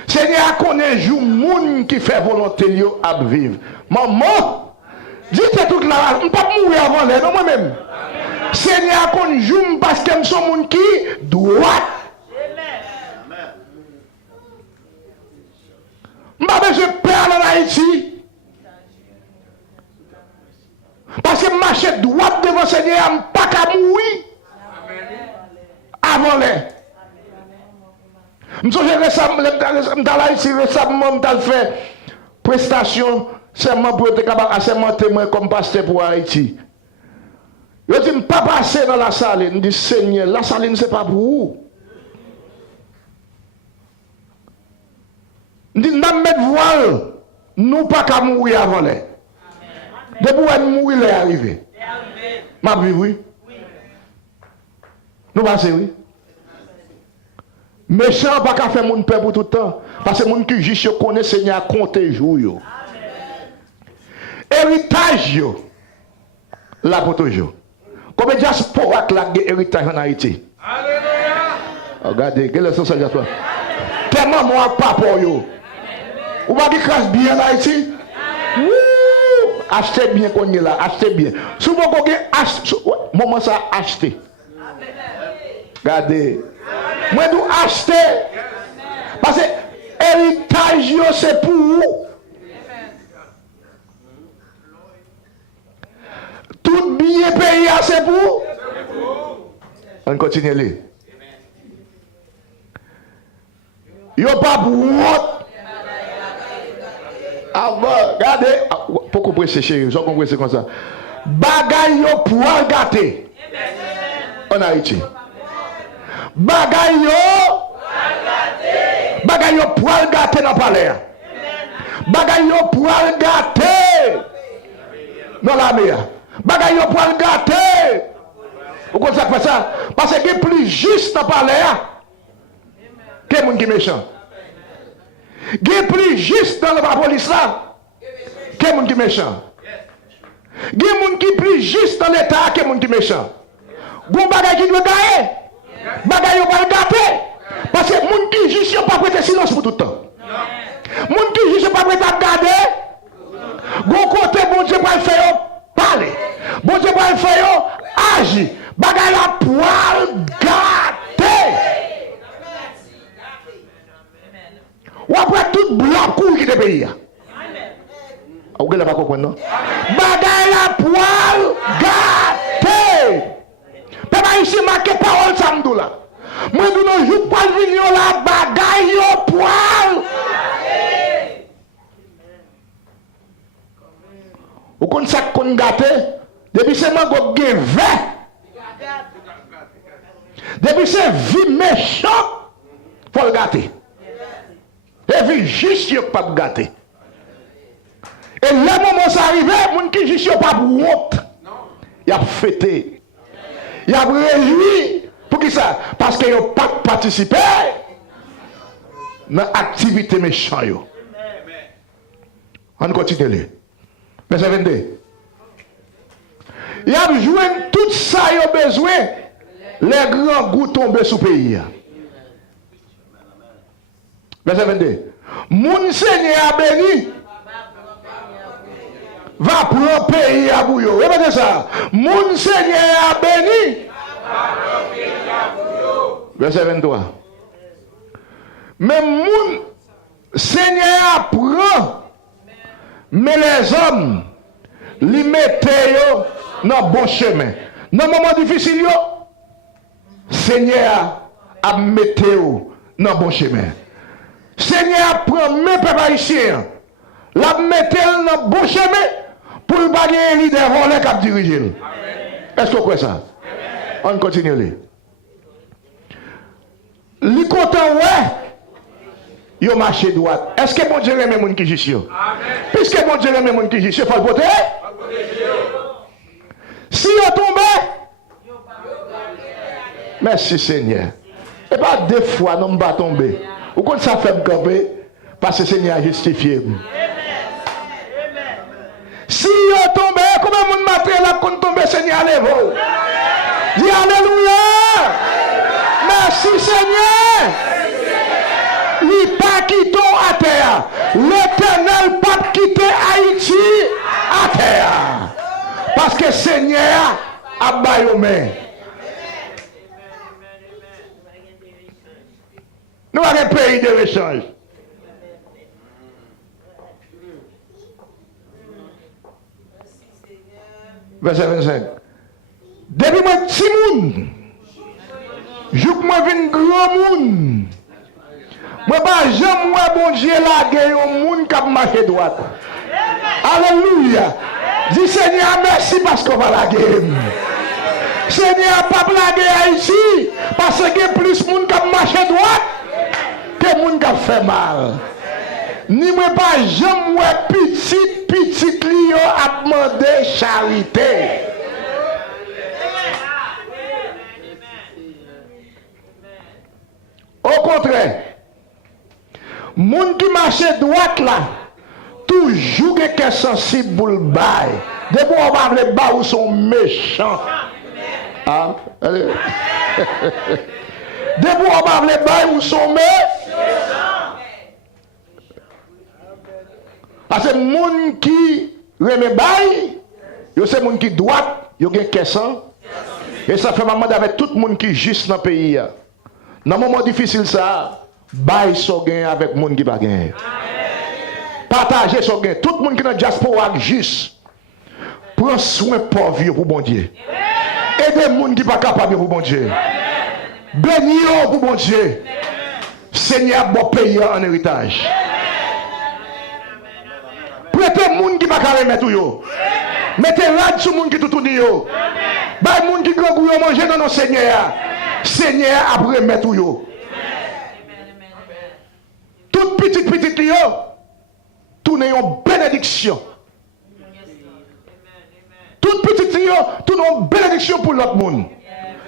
Seigneur connaît jour les gens qui fait volonté à vivre. Maman, dites tout là, je ne peux pas mourir avant l'air, non moi-même. Seigneur, qu'on joue parce que nous sommes gens qui droit. Je n'ai pas besoin de peur en Haïti. Parce que je marche droit devant le Seigneur, je ne peux pas mourir avant l'air. Je suis dans l'Haïti récemment, je fait prestation. C'est moi pour être capable d'assermenter moi comme pasteur pour Haïti. Je dis, je ne peux pas passer dans la salle. Je dis, Seigneur, la salle, ce n'est pas pour vous. Je dis, nous mettre voile, nous pas qu'à mourir avant l'air. Depuis où mourir, l'air arrivé. Ma vie, oui. Nous passons, oui. Méchant, pas qu'à faire mon père pour tout le temps. Parce que mon qui juste connaît Seigneur compter jour. Héritage, là pour toujours. Comme diaspora qui a héritage en Haïti. Regardez, quelle est la diaspora? Tellement moi, papa, yo. Ou pas qui crasse bien en Haïti? Achetez bien qu'on est là, achetez bien. Souvent qu'on achète, moment ça, acheter. Regardez. Moi, nous acheter. Parce que héritage, c'est pour vous. Tout bien payé, c'est pour. On continue là. Yo pas pour honte. Avant, regardez, pourquoi pressé chérie, je comprends c'est comme ça. Bagay yo pour gâter. En Haïti. Bagay yo pour gâter dans palais. Bagay yo pour gâter dans la mer. Bagay yo pour gâter. Pourquoi ça fait ça? Parce que plus juste dans palais que moun qui méchant. Qui plus juste dans la police là que moun qui méchant. Il y a des gens qui sont plus justes dans l'état que les gens qui sont méchants. Il y a des gens qui doivent gagner. Les gens qui doivent gâter. Parce que les gens qui jugent ne sont pas prêts silence pour tout le temps. Les gens qui jugent ne sont pas prêts à garder. Bon côté, bon Dieu va le faire parler. Bon Dieu va le faire agir. Bagay la poil gâté. Ou après tout blanc court qui te paye. Vous ne pas comprendre, non? Bagay la poil gâté. Papa ici marqué parole samedi là. Moi nous ne jouons pas le vignon là, bagay yo poil. Vous connaissez ça qu'on gâté? Depuis c'est moi qui ai depuis c'est vie méchant, il faut le gâter. Et vie juste, il ne faut pas le gâter. Et le moment où ça arrive, les gens qui juste pas pour honte. Il a fêté. Il a réjoui. Pour qui ça? Parce qu'ils n'ont pas participé dans l'activité méchante. On continue. Verset 22. Il a joué tout ça, il a besoin. Les grands goûts tombés sous le pays. Verset 22. Mon Seigneur béni va prendre pays à bouillon. Répétez ça. Mon Seigneur béni va prendre pays à bouillon. Verset 23. Mais mon Seigneur prend, mais les hommes les mettent dans le bon chemin. Dans le moment difficile, Seigneur a mis dans le bon chemin. Seigneur prend mes peuples haïtiens, la mettre dans le bon chemin pour ne pas gagner un leader volé qui a dirigé. Est-ce que vous croyez ça? On continue. Les content, ouais, ils ont marché droite. Est-ce que mon Dieu aime les gens qui jugent? Puisque mon Dieu aime les gens qui jugent, il faut le protéger. Si ils tombent, merci Seigneur. Et pas deux fois, non, pas tomber. Ou quand ça fait me camper, parce que le Seigneur a justifié. Si vous tombez, comment vous m'appelez là quand tombe, Seigneur, lève-vous. Dis Alléluia. Merci Seigneur. Il pas quitté à terre. L'Éternel pas quitté Haïti à terre. Parce que Seigneur a baillé. Nous avons un pays de l'échange. Verset 25. Depuis moi, petit monde, je moi vin grand monde. Moi, pas jamais moi, bon Dieu, là, il y a un monde qui a marché droite. Alléluia. Dis Seigneur, merci parce qu'on va la guerre. Seigneur, pas blaguer Haïti, parce qu'il y a plus de monde qui a marché droite. Que moun qui fait mal. Ni moi pas jamais petit lion a demandé charité. Au contraire, moun qui marche droite là, toujours quelqu'un sensible pour le bail. Depuis on va les bas ou sont méchants. Ah, allez. Depuis on va les bas ou sont méchants. Parce que les gens qui remet bail, c'est les gens qui doivent, ils ont un question. Et ça fait maman avec tout le monde qui est juste dans le pays. Dans un moment difficile, ça, bail son gain avec les gens qui ne pas gagner. Partagez son gain. Tout le monde qui est dans la diaspora juste. Prends soin pauvre pour bon Dieu. Aidez les gens qui ne sont pas capables pour bon Dieu. Bénis-les pour bon Dieu. Seigneur, bon pays en héritage. Prêtez les gens qui ne sont pas remettre yo. Mettez l'âge sur les gens qui tout tournent yo. Bah les gens qui grand goût manger dans nos Seigneur. Seigneur après mettre yo. Toute petite yo. Tournez en bénédiction. Toute petite yo, tournez en bénédiction pour l'autre monde.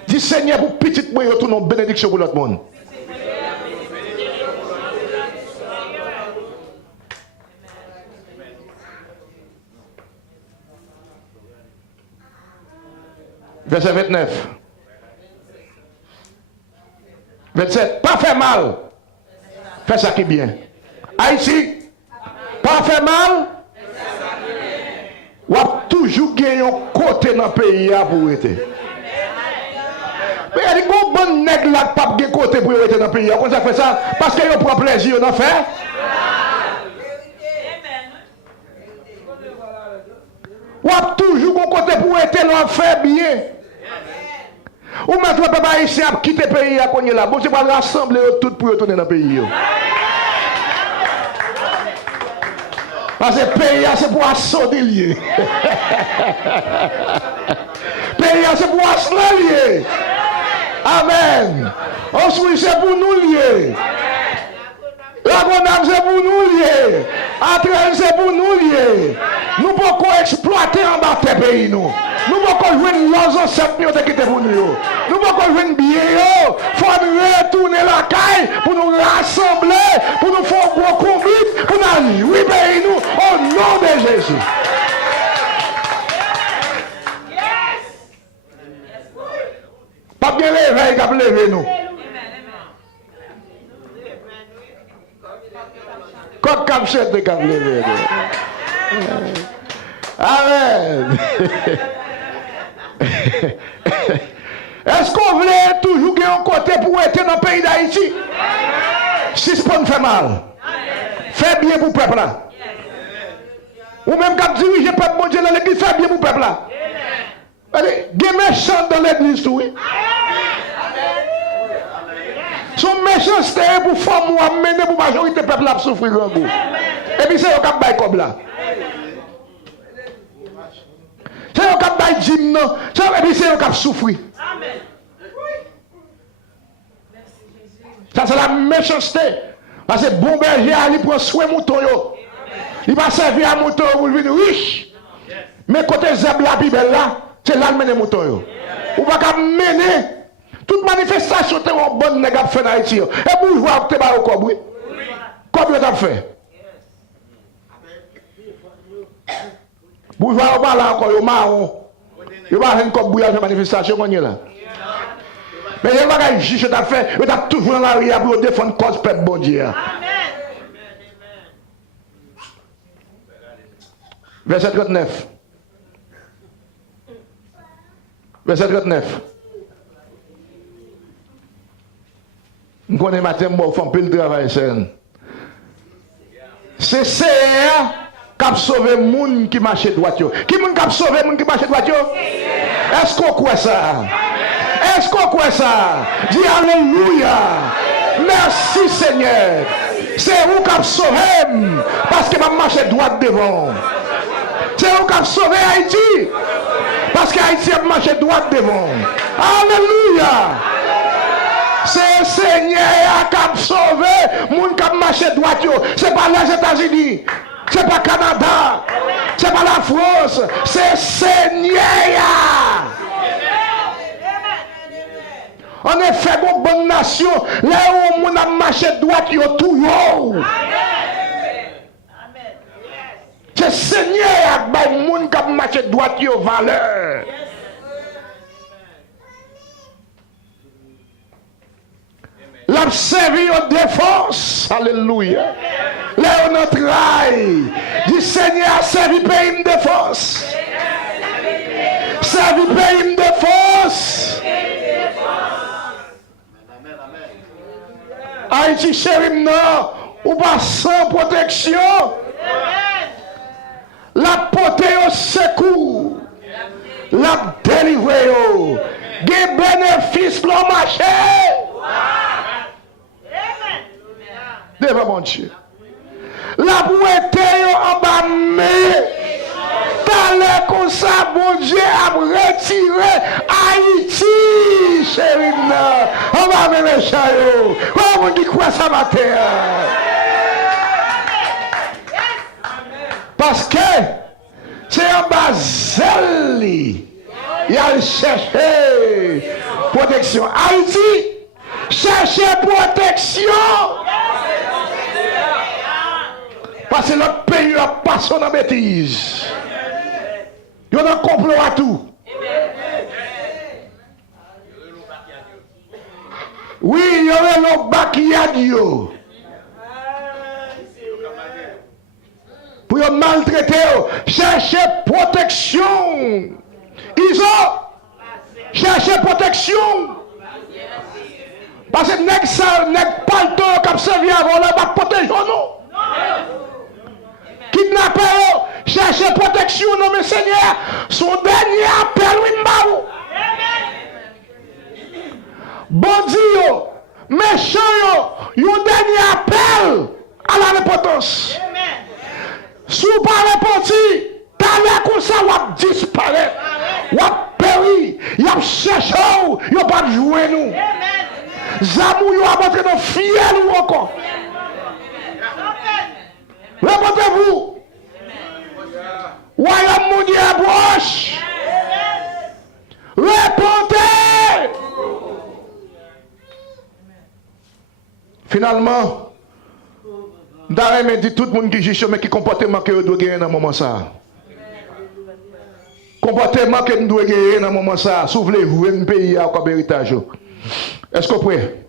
Dis Seigneur pour petite moi yo, tournez en bénédiction pour l'autre monde. Verset 29. 27. Pas fait mal. Fais ça qui est bien. Haïti. Pas fait mal. Ou a toujours gagné un côté dans le pays pour être. Mais il y a des bonnes nègres là qui pas de côté pour être dans le pays. Comment ça fait ça? Parce qu'ils prennent plaisir dans faire. Ou a toujours un côté pour être dans le faire bien. Ou maintenant papa ici a quitté le pays à cogner là. Bon c'est pas rassembler tout pour retourner dans le pays. Parce que le pays c'est pour assauter lié. Le pays c'est pour assauter lié. Amen. Ensuite c'est pour nous lier. La bonne âme c'est pour nous lier. Entraîne c'est pour nous lier. Nous pouvons exploiter en bas de pays nous. Nous pouvons jouer nos ancêtres qui ont quitté pour nous. Nous pouvons jouer bien. Il faut retourner la caille pour nous rassembler, pour nous faire un gros convite, pour nous jouer pays nous au nom de Jésus. Pas bien lever, il a levé nous. Comme capchette de cap levé. Amen. Est-ce qu'on voulait toujours gagner un côté pour être dans le pays d'Haïti? Si ce qu'on fait mal, fait bien pour le peuple là. Ou même quand diriger le peuple, bon Dieu, dans l'église, fait bien pour le peuple là. Il y a des méchants dans l'église, oui. Son méchanceté pour femme ou amener pour la majorité du peuple à souffrir grand goût. Et puis c'est un cap bail comme là. C'est un cap bail dîme non. Et puis c'est un cap souffrir. Ça c'est la méchanceté. Parce que bon berger il prend soin mouton yo. Il va servir à mouton pour devenir riche. Mais côté zeb la Bible là, c'est là le mener mouton yo. Ou pas qu'à mener toute manifestation est une bonne nègre fait dans Haïti. Et bourgeois te ba au cob oui. Combien t'as fait? Bourgeois au bas là encore yo marron. Yo va un cob bouillage manifestation qu'on y là. Mais il y a un juge t'a fait, il t'a toujours dans la rue pour défendre cause peuple bon Dieu. Amen. Verset 39. Verset 39. Nous connaissons matin, bon, font plus de travail, c'est CR qui a sauvé les gens qui marchent droit. Qui a sauvé les gens qui marchent droit? Est-ce qu'on croit ça? Est-ce qu'on croit ça? Dis Alléluia. Merci Seigneur. C'est vous qui avez sauvé parce que je marche droit devant. C'est vous qui avez sauvé Haïti parce que Haïti a marché droit devant. Alléluia. C'est le Seigneur qui a sauvé les gens qui ont marché droit. Ce n'est pas les États-Unis, ce n'est pas le Canada, ce n'est pas la France, c'est le Seigneur. En effet, une bonne nation, là où on a marché droit, il y a tout. C'est le Seigneur qui a marché droit, il y a valeur. L'a servi en défense. Alléluia. Là on a travaillé. Du Seigneur a servi pays de défense. Servi pays de défense. Haïti chéri non. Ou pas sans protection. La portée au secours. La délivrer. Des bénéfices pour le marché. Devant mon Dieu. La bouette en bas, mais t'as comme ça, bon Dieu a retiré Haïti, chérie. On va même les chaillots. Comment on dit quoi ça matin? Parce que c'est en bas zèle. Il a cherché protection. Haïti, chercher protection. Parce que notre pays a passé dans la bêtise. Il y a un complot à tout. Oui, il y aurait le backyard. Pour les maltraiter, chercher protection. Ils ont cherché protection. Parce que nèg ça, nèg pas le temps comme ça vient avant là, pas protéger nous. Kidnappeur, chercher protection, non mais Seigneur, son dernier appel, oui, m'baou. Bandit, méchant, yon dernier appel à la repentance. Si vous ne parlez pas, t'as l'air comme ça, vous disparaître, vous périr, vous cherchez, vous n'avez pas joué nous. Zamou, vous avez montré nos fiers ou encore. Répondez-vous. Royaume mondial proche. Répondez. Finalement, Daré me dit tout le monde qui juge, mais qui comportement que vous devez gagner dans le moment ça. Comportement que nous devons gagner dans le moment ça. Souvenez-vous, un pays a comme héritage. Est-ce que vous pouvez?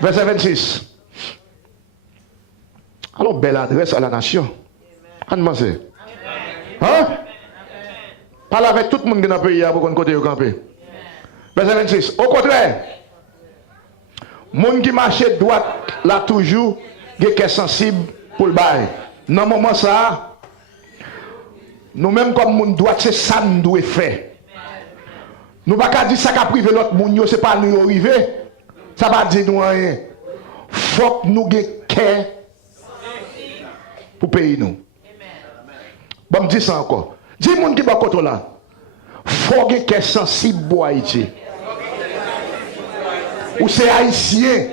Verset 26. Alors, belle adresse à la nation. Annemancez. Hein? Parle avec tout le monde qui est dans le pays pour qu'on côté camper. Verset 26. Au contraire, monde qui marche droite là toujours, qui est sensible pour le bail. Dans le moment ça, nous-mêmes comme monde droite, c'est ça que nous devons faire. Nous ne pouvons pas dire ça qu'a privé l'autre monde, ce n'est pas nous arriver. Ça ne va dire nous rien. Il faut que nous ayons cœur pour payer nous. Bon, me dis ça encore. Dis les gens qui sont côté là. Il faut que cœur sensible pour Haïti. Ou c'est haïtien.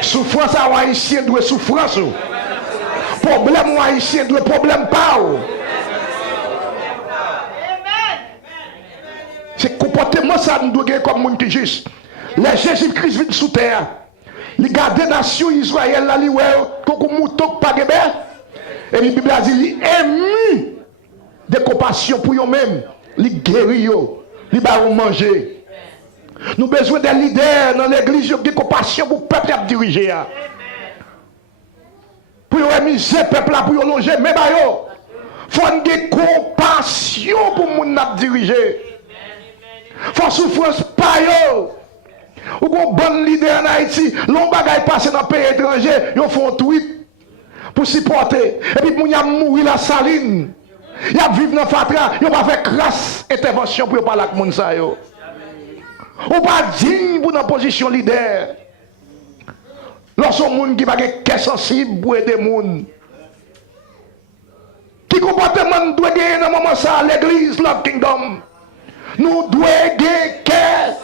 Souffrance à haïtien doit souffrance. Problème haïtien doit problème pas. C'est comportement ça nous doit gagner comme monde qui juste. Les Jésus-Christ vient sous terre. Les garder nation Israël là li ouais koko mouton pas gebe. Et la Bible a dit li ému de compassion pour eux même, li guéri yo, li ba manger. Nous besoin des leaders dans l'église qui ont compassion pour le peuple à diriger. Pour remiser le peuple pour loger mais ba yo. Faut une compassion pour moun n'a diriger. Faut souffrance pas yo. Ou un bon leader en Haïti, l'on bagaille passe dans le pays étranger, ils font un tweet pour supporter. Et puis, ils ont mouru la saline. Ils vivent dans le fatra, ils ont fait grâce intervention pour parler avec les gens. Ou pas digne pour une position leader. Lorsqu'on monde qui va être sensible pour aider les gens. Qui comportement doit gagner dans le moment ça, l'église, Love Kingdom. Nous devons gagner cœur.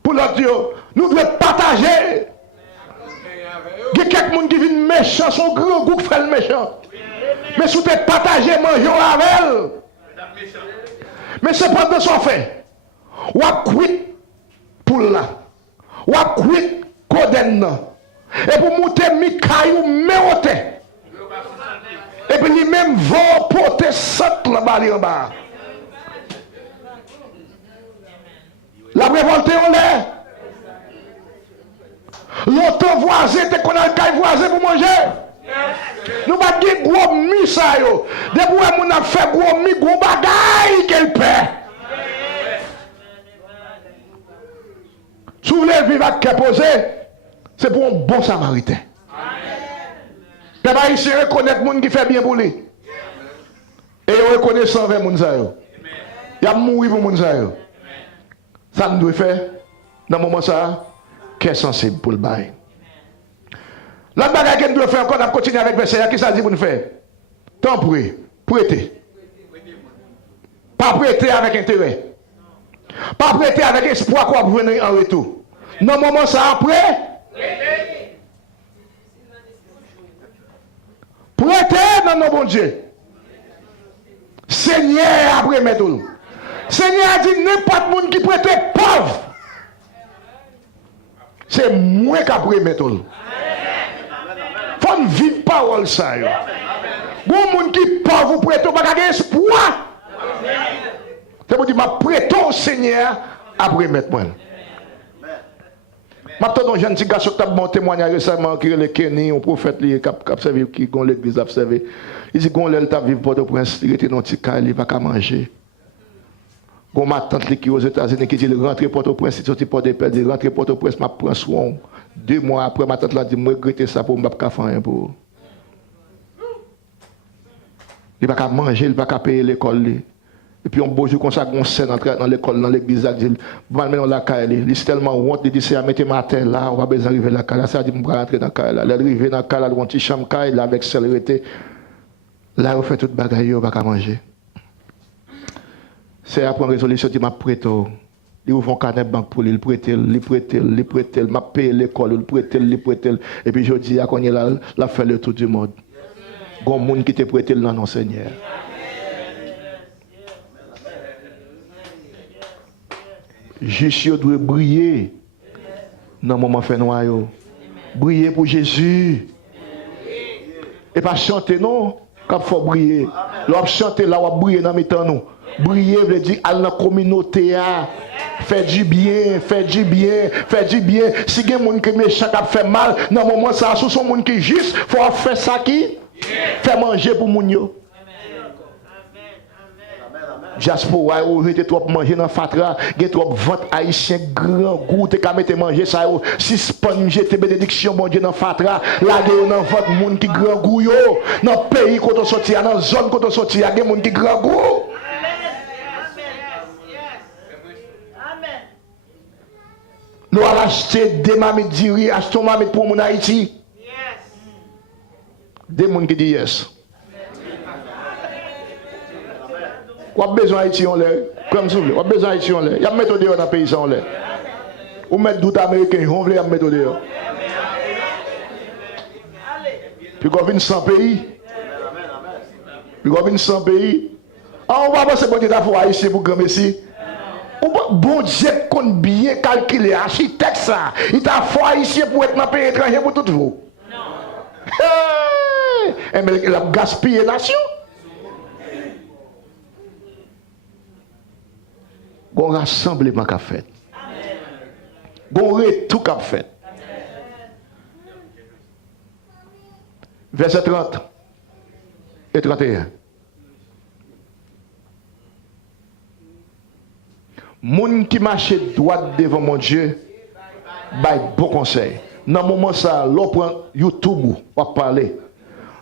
Pour l'autre Dieu, nous devons partager. Il y a quelqu'un qui vient méchant, son grand goût fait le méchant. Mais si vous partagez, mangez avec elle. Mais c'est pas de son fait. Ou à quit pour là. Ou à quit Koden. Et pour monter Mikaï ou Méote. Et puis lui-même va porter cette là-bas en bas. La révolte on l'air. L'autre voisin, t'es qu'on a le caille voisin pour manger. Nous ne pas dire gros mi ça yo. Depuis où on a fait gros mi, gros bagaille qu'elle paie. Souvenez le vivant qui est posé, c'est pour un bon samaritain. T'es pas ici reconnaître le monde qui fait bien pour lui. Et il reconnaît 120 personnes. Il a mouru pour les gens. Ça nous doit faire, dans le moment ça, qui est sensible pour le bail. L'autre bagage que nous devons faire encore, on continue avec verset, qu'est-ce que ça dit pour nous faire? Tant prêter. Pas prêter avec intérêt. Pas prêter avec espoir qu'on va venir en retour. Dans le moment ça, après, prêter dans nos bons dieux. Seigneur après mettre tout. Seigneur a dit n'importe monde qui prête pauvre. C'est moi qui après mettre tout. Faut une vive parole ça. Bon monde qui pauvre vous prête pas espoir. C'est pour dire m'a prêté au Seigneur après mettre moi. Maintenant, un jeune petit garçon qui a mon témoignage récemment, qui est le Kenny, un prophète qui a servi, qui a l'église a servi. Il dit qu'on l'a vivre Port-au-Prince, il était dans un petit cas, il va pas manger. Quand ma tante qui est aux États-Unis, qui dit rentre Port-au-Prince, il sortit pour des pères, il rentre Port-au-Prince, je prends soin. 2 mois après, ma tante l'a dit, je regrette ça pour ne pas faire rien pour. Il ne va pas manger, il ne va pas payer l'école. Et puis on beau jour comme ça, on scène dans l'école, dans l'église, il dit, va dans la caille. Il est tellement honte, il dit, c'est à mettre ma tête là, on va besoin d'arriver dans la caille. Ça dit, on va rentrer dans la caille là. Il arrive dans la caille, on petit chambre caille, là, avec célérité. Là, on fait toute bagaille, on va pas manger. C'est après une résolution, il m'a prêté. Il ouvre un carnet de banque pour lui, il prête, m'a payé l'école, il prête. Et puis je dis, qu'on est là, il fait le tour du monde. Il y a des gens qui te prêtent le nom Seigneur. Jésus doit briller dans le moment fait noir. Briller pour Jésus. Et pas chanter, non. Quand il faut briller. L'on chanter là, on va briller dans le temps. Briller veut dire aller dans la communauté. Faire du bien, faire du bien, faire du bien. Si il y a des gens qui méchant, qui fait mal, dans le moment ça, si son monde qui est juste, il faut faire ça qui faire manger pour les gens. Diaspora, vous avez trop manger dans Fatra, vous avez trop vente haïtien grand goût, vous avez manger ça, si span jeté bénédiction, bon Dieu dans Fatra, là vous avez dans votre monde qui grand goût, dans le pays quand on sortit, dans la zone quand on sortit, il y a des gens qui grand goût. Nous allons acheter des mamites d'Iri, achetons mamites pour mon Haïti. Des gens qui disent yes. Ou a besoin d'Haïti en l'air, comme ça, ou a besoin d'Haïti en l'air. Il y a une méthode dans le pays en l'air. Ou mettre d'autres Américains, on veut une méthode. Puis qu'on vient sans pays. Puis qu'on vient sans pays. Ah, on va passer pour des affaires haïtiens pour grand messie. Bon Dieu compte bien calculer, architecte ça. Il t'a fait haïtien pour être dans le pays étranger pour tout vous. Non. Mais il a gaspillé la nation. Bon rassemblement qu'a fait. Bon retour qu'a fait. Verset 30 et 31. Moun qui marche droit devant mon Dieu, bail bon conseil. Dans le moment ça, l'on prend YouTube, on va parler.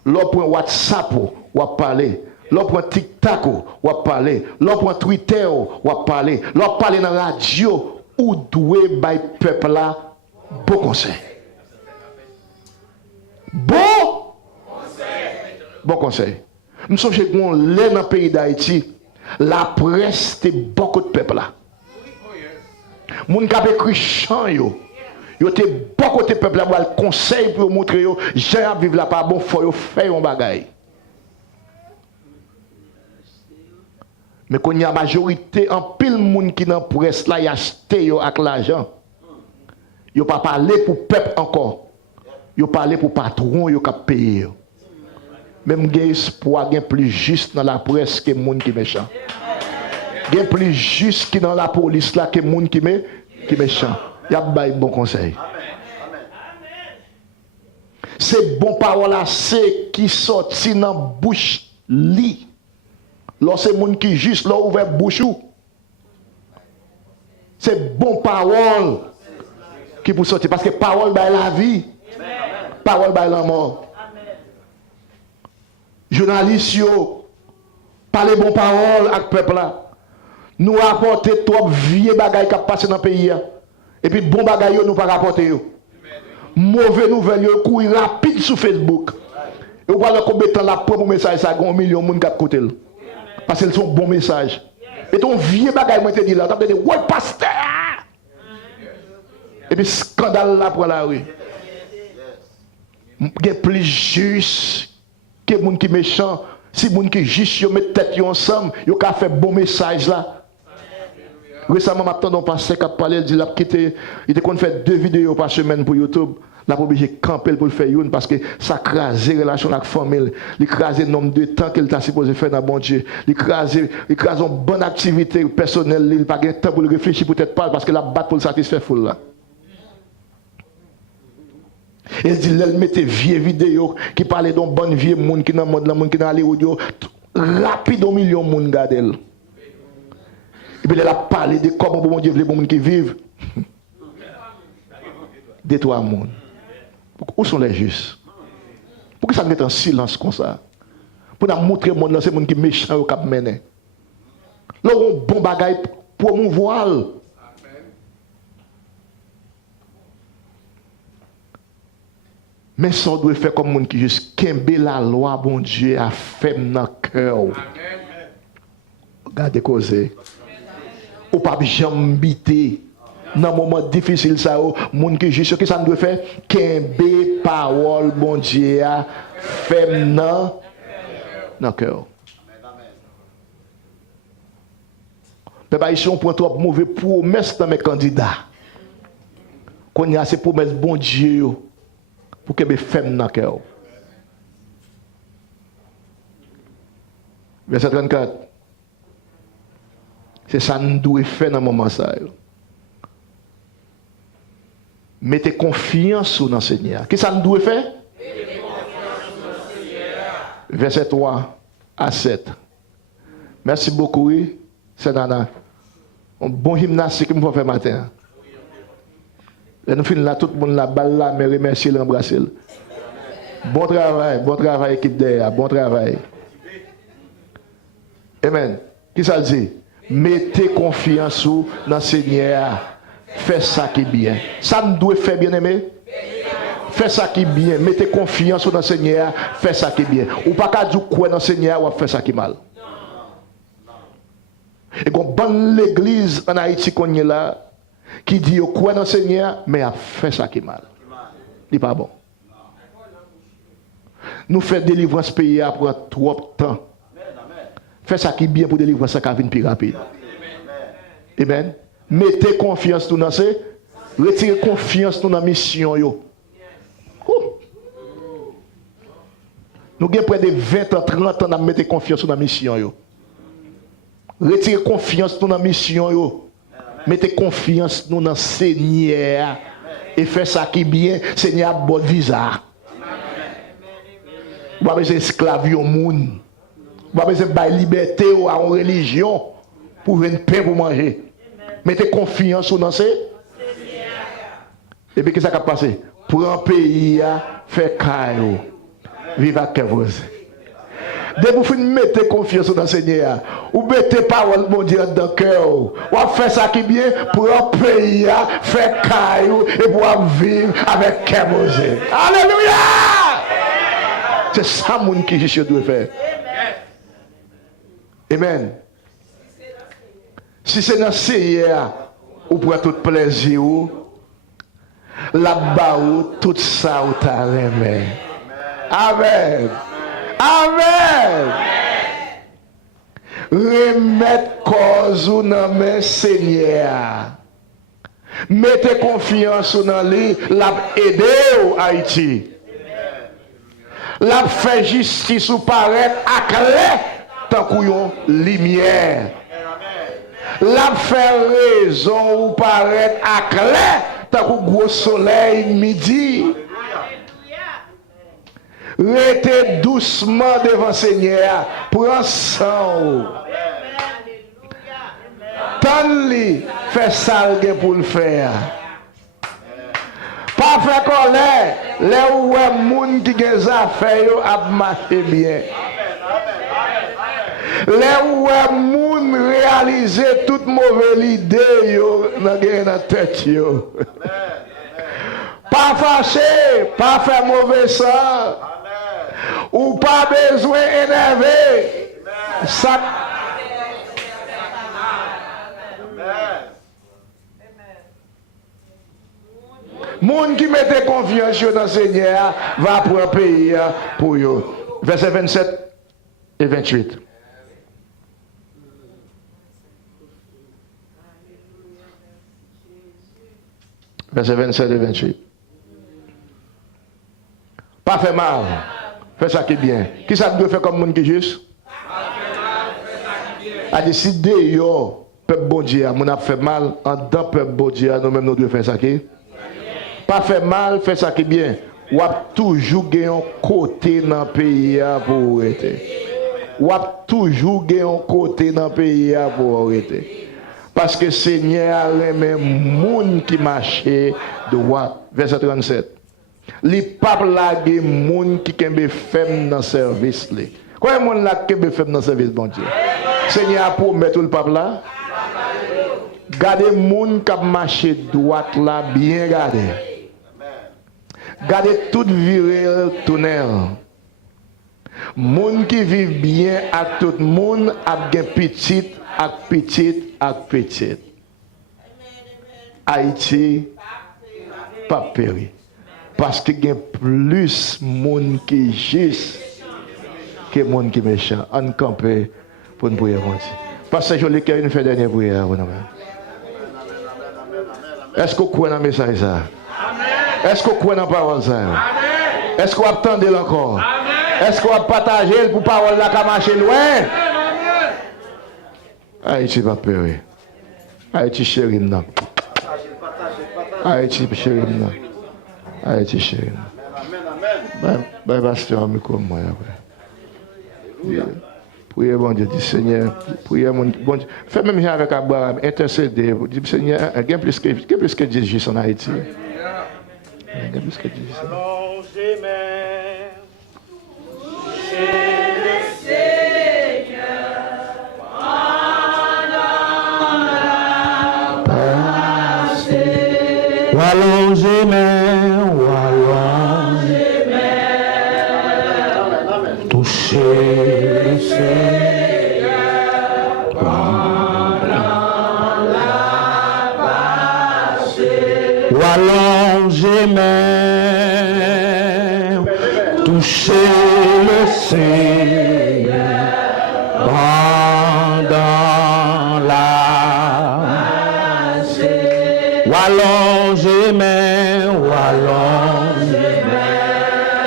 L'on prend WhatsApp, on va parler. L'on prend TikTok, on va parler. L'on prend Twitter, on va parler. L'on parle dans la radio, ou doué bail peuple là, bon conseil. Bon conseil. Nous sommes chez nous, dans le pays d'Haïti, la presse, c'est beaucoup de peuple là. Moun k'ap écrit chant yo te beaucoup de peuple là le conseil pour montrer yo j'ai à vivre là pas bon faut yo faire un bagay. Mais quand il y a majorité en pile moun qui dans presse là y acheté yo avec l'argent. Yo pas parler pour peuple encore. Yo parler pour patron yo k'ap payer yo. Même gen espoir gen plus juste dans la presse que moun qui méchant. Il y a plus juste qui dans la police là que les gens qui méchant. Il y a un bon conseil. C'est bon parole là, c'est qui sorti dans la bouche li. Lorsque c'est gens qui juste là ouvert bouche. C'est bon parole qui pour sortir parce que parole bail la vie. Parole bail la mort. Journalistes yo parlez bon parole avec peuple là. Nous rapporter trop vieux bagaille qui passé dans le pays. Et puis bon bagaille nous pas rapporter. Mauvais nouvelle yo courir rapide sur Facebook. Et vous voyez combien de temps la propre message ça 1 million de monde qui écouter. Parce que c'est un bon message. Et ton vieux bagaille moi te dit là, tu dit ouais pasteur. Et puis scandale là pour la rue. Il y a plus juste que les gens qui sont méchants. Si les gens qui juste yo mettent tête ensemble, yo ka fait bon message là. Récemment, maintenant, on passe à parler, il dit qu'il a fait 2 vidéos par semaine pour YouTube. La obligé de camper pour le faire une parce que ça crase la relation avec la famille, il crase le nombre de temps qu'il t'a supposé faire dans bon Dieu, il crase une bonne activité personnelle, il n'a pas de temps pour réfléchir peut-être pas parce que la batte pour le satisfaire foule là. Il dit, elle mettait vieille vidéo qui parlait d'un bon vieux monde qui dans le monde, monde qui dans l'audio, rapide au million de monde garde elle. Et puis elle a parlé de comment bon Dieu veut les gens qui vivent. Des trois mondes. Où sont les justes? Pourquoi ça met en silence comme ça? Pour nous montrer au monde là, c'est les gens qui sont méchants au cap mené. Là, on bon bagaille pour mon voile. Mais ça doit faire comme monde qui juste kembe la loi, bon Dieu, a fait dans le cœur. Regardez causer. Ou pas jambiter. Dans un moment difficile, ça, monde qui juste, que ça doit faire, kembe parole, bon Dieu, a fait dans le cœur. Mais bah, ici, on prend trop mauvais promesses dans mes candidats. Qu'on y a ces promesses, bon Dieu, pour que mes femmes dans le cœur. Verset 34. C'est ça que nous devons faire dans le moment ça. Mettez confiance dans le Seigneur. Qu'est-ce que nous devons faire? Verset 3 à 7. Merci beaucoup, c'est Nana. Un bon gymnastique que nous faire matin. Et nous finissons là, tout le monde la balle là, mais remercier l'embrasser. Bon travail, équipe derrière, bon travail. Amen. Qui ça dit? Mettez confiance dans le Seigneur. Faites ça qui est bien. Ça nous doit faire, bien aimé. Faites ça qui est bien. Mettez confiance dans le Seigneur. Faites ça qui est bien. Ou pas qu'à dire quoi dans le Seigneur ou faire ça qui est mal. Et qu'on bonne l'église en Haïti qu'on est là, qui dit quoi dans le Seigneur, mais a fait ça qui est mal. Il n'est pas bon. Nous faisons délivrance pays après trop de temps. Faites ça qui est bien pour délivrer ça qui vient plus rapide. Amen. Mettez confiance dans ce. Retirez confiance dans la mission. Yo. Nous avons près de 20 ans, 30 ans à mettre confiance dans la mission. Yo. Retirez confiance dans la mission. Yo. Mettez confiance dans le Seigneur. Et faites ça qui est bien. Seigneur, bon visa. Vous avez besoin d'esclaves au monde. Vous avez besoin de liberté ou à une religion pour une paix pour manger. Mettez confiance dans ce. Et puis qu'est-ce qui va passer? Pour un pays, faire caillou. Vive à vous. Dès que vous mettez confiance dans le Seigneur, vous mettez parole mon Dieu dans le cœur. Vous faites ça qui est bien pour un pays, faire caillou et pour vivre avec Kémosé. Alléluia! C'est ça mon qui je dois faire. Amen. Si c'est dans le Seigneur, vous prenez tout plaisir, là-bas, tout ça, vous t'arrêtez. Amen. Amen. Remettre cause dans mes Seigneur. Mettez confiance dans lui, l'a aidé au Haïti. L'a fait justice ou paraître à clair tant qu'on lumière. L'a fait raison ou paraître à clair tant qu'on gros soleil midi. Restez doucement devant le Seigneur. Prends sang. Tant-lui, fais ça pour le faire. Pas faire colère. Les où est qui a des affaires à marcher bien. Les où est réaliser toute mauvaise idée dans la tête. Pas fâché, pas faire mauvais sang. Ou pas besoin d'énerver. Ça. Moun qui mette confiance dans le Seigneur va pour un pays pour eux. Versets 27 et 28. Versets 27 et 28. Pas fait mal. Fais ça qui est bien. Qui ça doit faire comme monde qui est juste? A décidé, yo, peuple bon Dieu, mon a fait mal, en dedans peuple bon Dieu, nous-mêmes nous devons faire ça qui? Pas fait mal, fait ça qui est bien. Ou a toujours gagné un côté dans le pays pour arrêter. Ou a toujours gagné un côté dans le pays pour arrêter. Parce que Seigneur a les gens qui marchaient droit. Verset 37. Les papes là, des gens qui ont fait dans le service. Combien de gens là qui ont fait dans le service, bon Dieu? Seigneur a promis tout le pape là. Gardez les gens qui ont marché droit là, bien gardé. Gardez tout viré tunnel. Moun qui vivent bien avec tout le monde, avec petit, avec petit, avec petit. Haïti, pas péri. Parce qu'il y a plus de monde qui est juste que de monde qui est méchant. On campe pour une prière. Parce que je l'ai fait une dernière prière. Est-ce que vous croyez dans le message ça? Est-ce que vous croyez dans la parole ça? Est-ce que vous attendez encore? Est-ce que vous partagez pour la parole là qui marche loin? Haïti va périr. Haïti chéri non. Haïti chéri non. Haïti chéri non. Bye pasteur micro moi après. Priez bon Dieu, dis Seigneur, priez mon bon Dieu. Fais même avec Abraham, intercéder, dis Seigneur, il y a plus que Jésus en Haïti. Il y a plus que Jésus. Allongez main, touchez le Seigneur pendant la passée. Allongez main, touchez le Seigneur pendant la passée. Allongez main,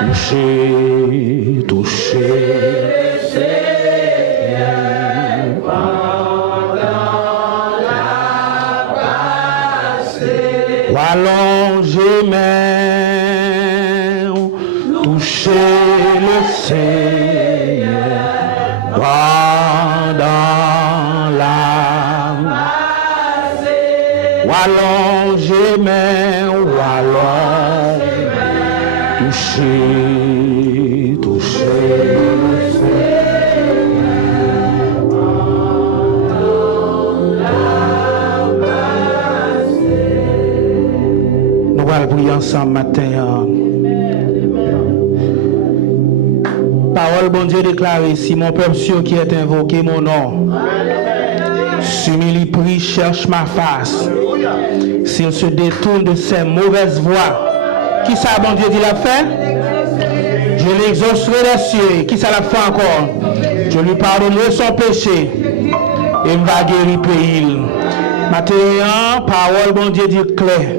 touchez, touchez. Allongez main, touchez le Seigneur pendant la allongez main, touchez, touchez. Nous allons prier ensemble matin. Parole bon Dieu déclarée, si mon peuple sûr qui est invoqué mon nom, s'humilie, prie, cherche ma face. S'il se détourne de ses mauvaises voies, qui ça, bon Dieu, dit l'a fait? Je l'exaucerai des cieux. Qui ça l'a fait encore? Je lui pardonnerai son péché et me va guérir le pays. Maintenant, parole, bon Dieu, dit clair.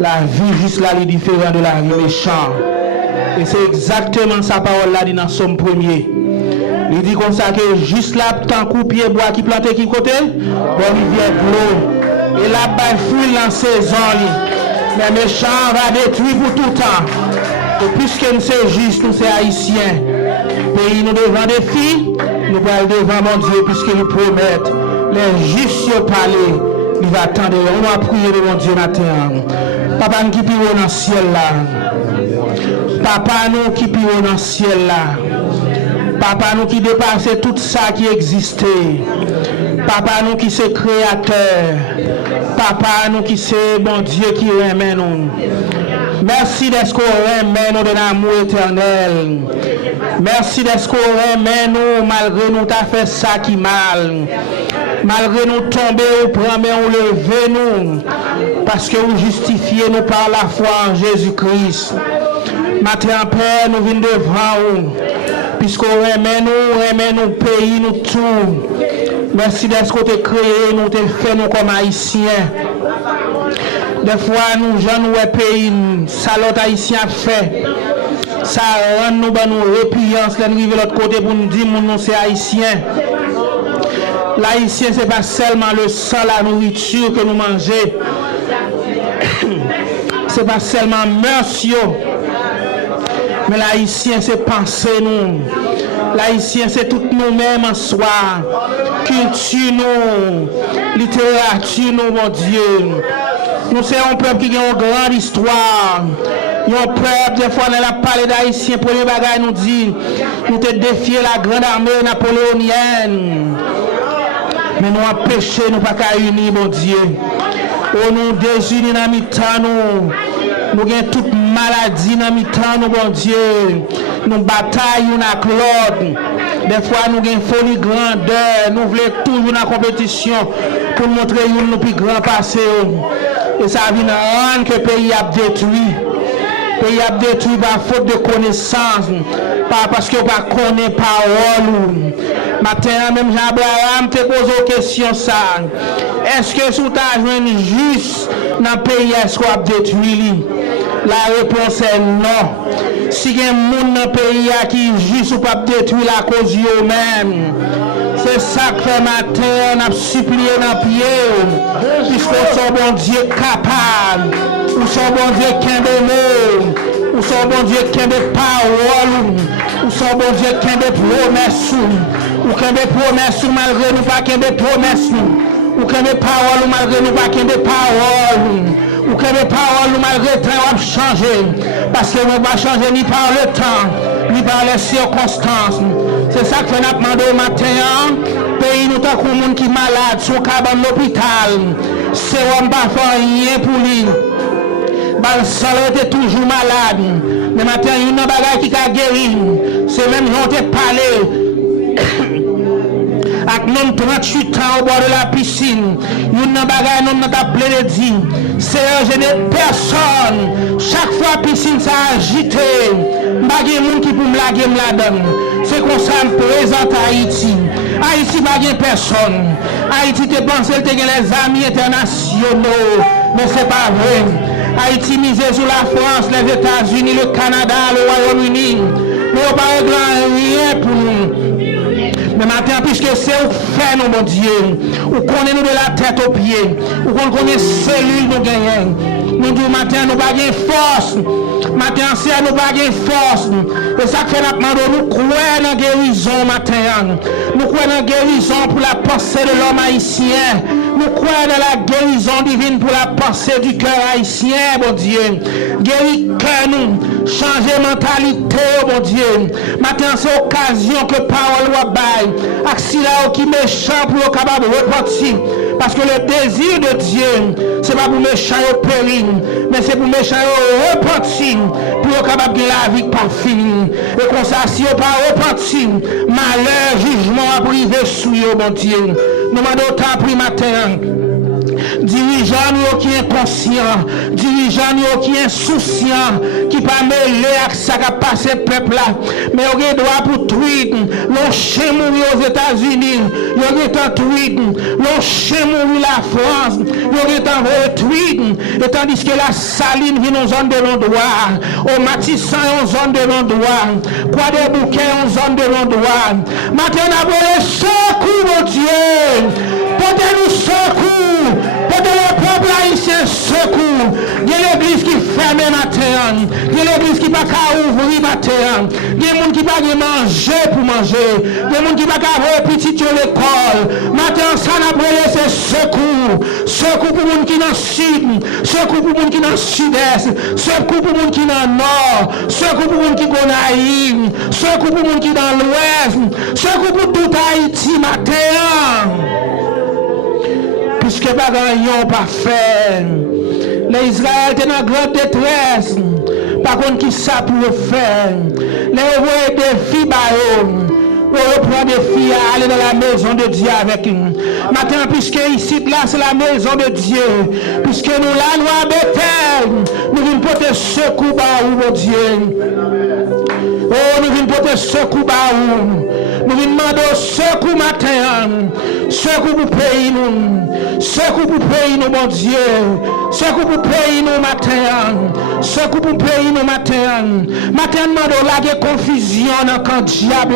La vie juste là, est différente de la vie méchante. Et c'est exactement sa parole là, dit dans Somme 1er. Il dit comme ça que juste là, tant coup pied bois qui planté qui côté, bon rivière de l'eau. Et là, bas fruit dans saison. Mais méchant va détruire pour tout temps. Et puisque nous sommes justes, nous sommes haïtiens. Pays nous devant des filles, nous allons devant mon Dieu, puisque nous promettons. Les justes parler, il va attendre. On va prier de mon Dieu matin. Papa nous qui pire dans le ciel là. Papa nous qui pire dans le ciel là. Papa nous qui dépasse tout ça qui existait. Papa nous qui c'est créateur. Papa nous qui c'est bon Dieu qui remet nous. Merci d'être qu'on remet nous de l'amour éternel. Merci d'être qu'on remet nous malgré nous t'as fait ça qui mal. Malgré nous tomber ou prendre ou lever nous. Parce que vous justifiez nous par la foi en Jésus-Christ. Matin Père, nous venons devant vous. Puisqu'on remet nous pays, nous tout. Merci d'être qu'on t'a créé, nous t'a fait nous comme haïtiens. Des fois, nous, gens, nous, pays, salot haïtien fait. Ça rend nous répugnance, là nous arrivons de l'autre côté pour nous dire mon nom c'est haïtien. L'haïtien c'est pas seulement le sang, la nourriture que nous mangeons. C'est pas seulement monsieur. Mais l'haïtien c'est penser nous. L'haïtien c'est tout nous-mêmes en soi. Culture nous, littérature nous, mon Dieu. Nous sommes un peuple qui a une grande histoire. Un peuple, des fois, on a parlé d'haïtien, pour les bagages nous dit, nous te défier la grande armée napoléonienne. Mais nous avons péché, nous pas qu'à unir, mon Dieu. On nous désunit dans mi-temps, nous avons toute maladie dans mi-temps, mon Dieu. Nous bataillons avec l'autre. Des fois, nous avons une folie grandeur. Nous voulons toujours la compétition pour montrer nous plus grand passé. Et ça vient rendre que le pays a détruit. Le pays a détruit par faute de connaissance. Pas parce qu'on ne connaît pas parole. Matin, même Jean-Abraham te pose une question ça. Est-ce que sous ta journée juste dans le pays, est-ce qu'on a détruit? La réponse est non. Si il y a un monde dans le pays qui est juste ou pas détruire la cause de eux-mêmes, c'est ça que fait matin, on a supplié dans le pied. Puisque son bon Dieu capable, ou son bon Dieu qui a des mots, ou son bon Dieu qui a des paroles, ou son bon Dieu qui a des promesses, ou qui a des promesses malgré nous pas qui a des promesses, ou qui a des paroles malgré nous pas qui a des paroles. Ou que mes paroles malgré le temps vont changer. Parce que nous ne pas changer ni par le temps, ni par les circonstances. C'est ça que nous demandons au matin. Pays nous avons un monde qui est malade, son cabane à l'hôpital. C'est on ne pas faire rien pour lui. Le salaire était toujours malade. Mais maintenant, il y a une bagarre qui a guéri. C'est même si on te parlé. Avec nous 38 ans au bord de la piscine, nous n'avons pas de dire. C'est je n'ai personne. Chaque fois la piscine s'est agitée, il n'y a pas de monde qui peut me laguer là-dedans. C'est comme ça que je me présente à Haïti. Haïti n'a pas de personne. Haïti te pense que tu as les amis internationaux. Mais ce n'est pas vrai. Haïti mise sur la France, les États-Unis, le Canada, le Royaume-Uni. Mais on ne peut pas rien pour nous. Mais maintenant, puisque c'est où faire nous, mon Dieu, où connaît nous de la tête aux pieds, où on connaît cellules nous gagnons. Nous disons maintenant, nous n'avons pas de force. Maintenant, c'est nous n'avons pas de force. Et ça fait maintenant, nous croyons dans la guérison matin. Nous croyons dans la guérison pour la pensée de l'homme haïtien. Nous croyons dans la guérison divine pour la pensée du cœur haïtien, mon Dieu. Guéris cœur nous, changer mentalité, mon Dieu. Maintenant, c'est l'occasion que parole va bailler. Accident qui méchant pour le capable de repartir. Parce que le désir de Dieu, ce n'est pas pour méchant au péril, mais c'est pour méchant au repentir, pour le capable de la vie pas fini. Et comme ça, si on pas repentir, malheur, jugement à priver sous eux, mon Dieu. Nous m'avons tant pris matin. Dirigeants nous qui est conscient, dirigeants nous qui est souciant, qui pas mêlé avec ça qui a passé peuple là, mais on a droit pour tweet, l'on chez mourir aux États-Unis, on a tweet, l'on chez mourir la France, on a tweet, et tandis que la saline vient en zone de l'endroit, au Matissan en zone de l'endroit, quoi des bouquets en zone de l'endroit. Maintenant on a volé secours, mon Dieu, portez-nous secours. Pour le peuple haïtien secours, il y a l'église qui ferme matin, il y a l'église qui ne peut pas ouvrir matin, il y a des gens qui ne peuvent pas manger pour manger, il y a des gens qui ne peuvent pas avoir petit à l'école. Matin, ça n'a pas laissé secours. Secours pour les gens qui sont dans le sud, secours pour les gens qui sont dans le sud-est, secours pour les gens qui sont dans le nord, secours pour les gens qui sont dans l'Aïm, secours pour les gens qui sont dans l'ouest, secours pour tout Haïti matin. Puisque bagayon pas fait. Les Israël étaient dans grande détresse. Par contre, qui ça pour faire? Les envoyer des filles pour reprendre des filles à aller dans la maison de Dieu avec nous. Maintenant, puisque ici, là, c'est la maison de Dieu. Puisque nous, là, nous à Bethel, nous venons porter secours à vous, mon Dieu. Oh, nous venons porter secours à vous. Nous venons demander secours matin. Secours pour pays nous. Secours pour pays nous, mon Dieu. Secours pour pays nous matin. secours pour pays nous matin. Matin, nous la confusion dans le camp diable.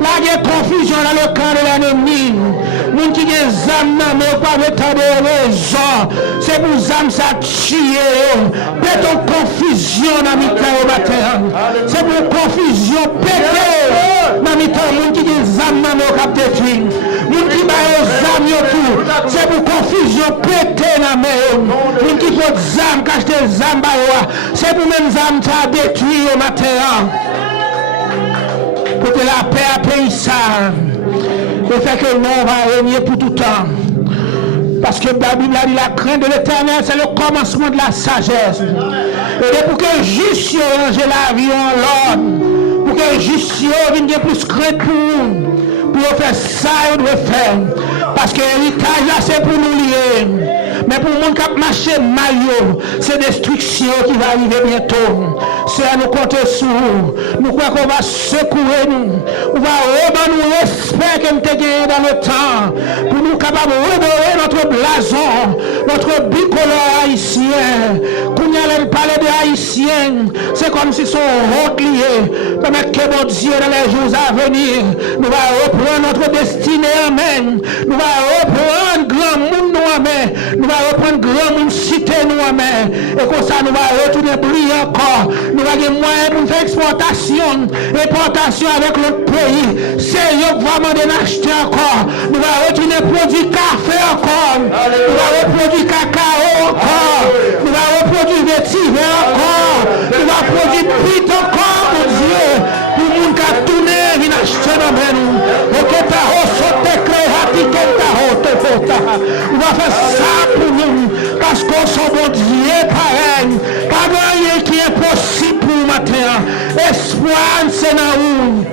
La confusion dans le camp de l'ennemi. Moun qui des âmes mais pas de temps de raison. C'est pour âmes ça tuer. Péton confusion dans le au matin. C'est pour confusion péter dans le temps. Moun qui des âmes mais au cap détruire. Moun qui va aux âmes tout. C'est pour confusion péter dans le moun qui faut des âmes cache des âmes. C'est pour même âmes ça détruire au matin. Pour que la paix à pays ça. Et fait que le monde va régner pour tout temps. Parce que la Bible a dit la crainte de l'éternel, c'est le commencement de la sagesse. Et pour que le juste range la vie en l'ordre, pour que le juste vienne plus crainte pour faire ça, il doit faire. Parce que l'héritage là, c'est pour nous lier. Mais pour le monde qui a marché mal, c'est destruction qui va arriver bientôt. C'est à nous compter sur nous. Nous croyons qu'on va secourir nous. On va remettre nous respect que nous avons gagné dans le temps. Pour nous capables de redorer notre blason, notre bicolore haïtien. Quand on allait parler de haïtiens, c'est comme si son route lié. Permettre que mon Dieu dans les jours à venir, nous va reprendre notre destinée. Amen. Nous va reprendre grand monde nous. Amen. Nous va reprendre grand monde cité nous. Amen. Et comme ça, nous va retourner briller encore. Nous va gagner moyen pour faire importation avec l'autre pays. C'est vraiment de l'acheter encore. Nous va retourner produire café encore. Nous va reproduire cacao encore. Nous va reproduire vétiver encore. Nous va produire pit encore, mon Dieu. Pour le monde qui a tourné, il a acheté dans nous. On va faire ça pour nous. Parce qu'on s'en bon Dieu pareil. Pas rien qui est possible pour nous matin. Espoir, c'est dans nous.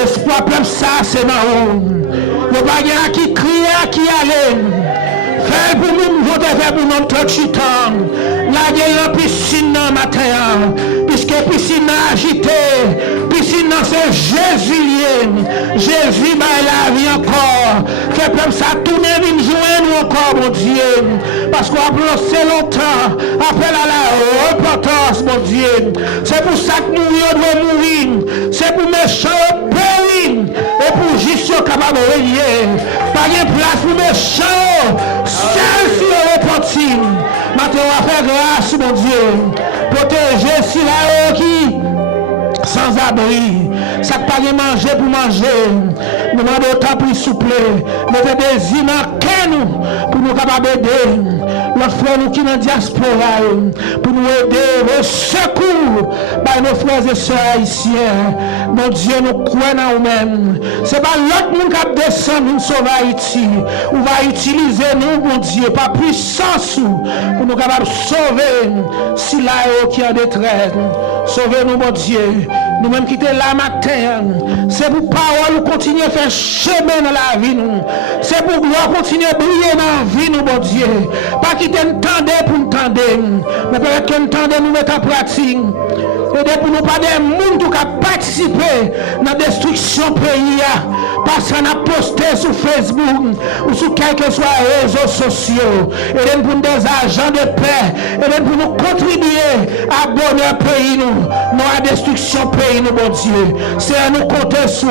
Espoir, comme ça, c'est dans nous. Le bagage qui crie, qui allait. Fais pour nous, je vais faire pour notre chitan. La gueule piscine dans matin. Puisque piscine agitée. Piscine c'est Jésus lié. Jésus m'a la vie encore. Fait comme ça, tourner, nous joindre encore, mon Dieu. Parce qu'on a bloqué longtemps. Appel à la repentance, mon Dieu. C'est pour ça que nous devons mourir. C'est pour méchants périr. Et pour juste capable de régner. Pas de place pour méchants. Seul sur le repentir. Maintenant, on va faire grâce, mon Dieu. Protéger si là qui sans abri. Ça ne pas manger pour manger. Nous demandons autant pour souple. Mettez des images pour nous capables d'aider. Notre frère nous qui dans la diaspora. Pour nous aider au secours par nos frères et sœurs haïtiens. Mon Dieu, nous croyons en nous-mêmes. Ce n'est pas l'autre monde qui descend nous sauver Haïti. On va utiliser nous, mon Dieu, par puissance pour nous capables de sauver si là qui est en détresse. Sauvez-nous, mon Dieu. Nous-mêmes qui sommes là matin, c'est pour parole continuer à faire chemin dans la vie. C'est pour gloire continuer à briller dans la vie, nous, mon Dieu. Pas quitter nous tendre pour nous tendre, mais peut-être que nous tendre nous mettre en pratique. Et pour nous pas des gens qui ont participé dans la destruction du pays. Parce qu'on a posté sur Facebook ou sur quels que soient les réseaux sociaux. Et pour nous des agents de paix. Et pour nous contribuer à bonheur pays, nous à destruction pays, nous, mon Dieu. C'est à nous compter sur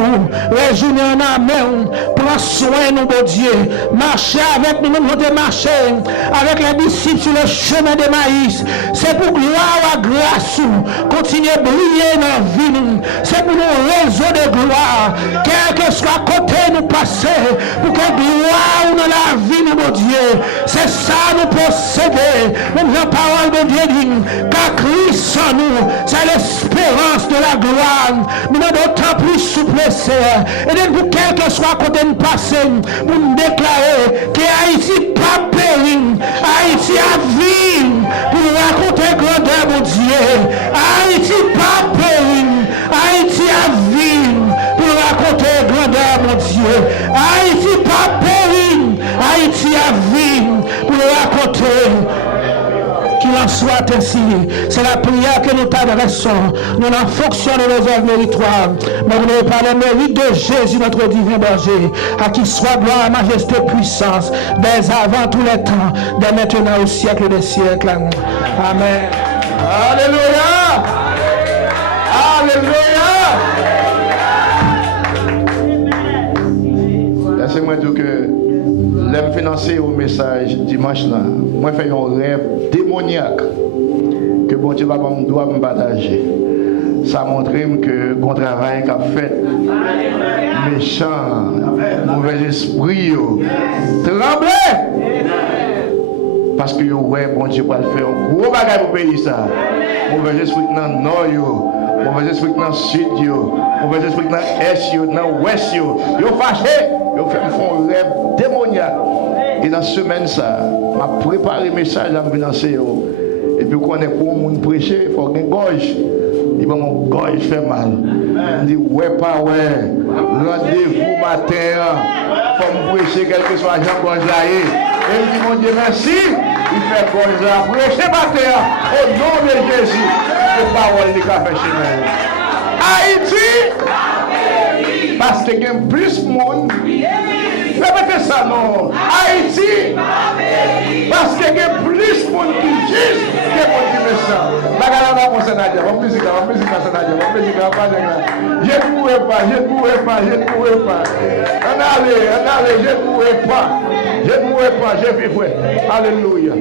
les journées en amont. Prends soin, nous, mon Dieu. Marcher avec nous, nous devons marcher avec les disciples sur le chemin de maïs. C'est pour gloire à grâce. Continuer à briller dans la vie. C'est pour nos réseaux de gloire. Quel que soit côté nous passer. Pour que gloire dans la vie, nous, mon Dieu. C'est ça nous posséder. Même la parole de Dieu dit qu'à Christ en nous, c'est l'espérance de la gloire. Nous avons d'autant plus souplesse. Et pour quel que soit côté nous passer, pour nous déclarer que Haïti pas péri. Haïti a vie. Pour nous raconter grandeur, mon Dieu. Haïti pas péri. Haïti a vie. Pour nous raconter grandeur, mon Dieu. Haïti pas péri. Haïti a vie. Pour nous raconter. Qu'il en soit ainsi. C'est la prière que nous t'adressons. Nous en fonction de nos œuvres méritoires. Mais nous par le mérite de Jésus, notre divin berger, à qui soit gloire, majesté, puissance, dès avant tous les temps, dès maintenant au siècle des siècles. Amen. Alléluia. Alléluia. Laissez-moi dire que l'aime financer au message dimanche là. Moi fais un rêve démoniaque que bon Dieu doit me partager. Ça montre que bon travail qu'a fait méchant, mauvais esprit, tremblez. Parce que ouais, bon Dieu va le faire un gros bagage pour payer ça. Mauvais esprit dans le nord, mauvais esprit dans le sud, mauvais esprit dans l'est, dans l'ouest, ils fâché, ils font un rêve démoniaque. Et dans cette semaine, ça, m'a préparé le message à me financer. Et puis, quand on est pour mon prêcher, il faut qu'il y ait une gorge. Il va mon gorge fait mal. Il dit, ouais, pas ouais. Rendez-vous matin. Il faut me prêcher, quel que soit Jean gorge là. Et il dit, mon Dieu, merci. Il fait gorge là. Prêcher matin. Au nom de Jésus. Les paroles du café chez moi. Haïti. Parce qu'il y a plus de monde. Répétez ça, non. Haïti. Parce qu'il y a plus de monde qui juge que de monde qui méchant. Bagarre mon Sénateur, on musique, Sénateur, on musique, je ne pourrais pas. On allez, je ne pourrais pas, je vivrai. Alléluia.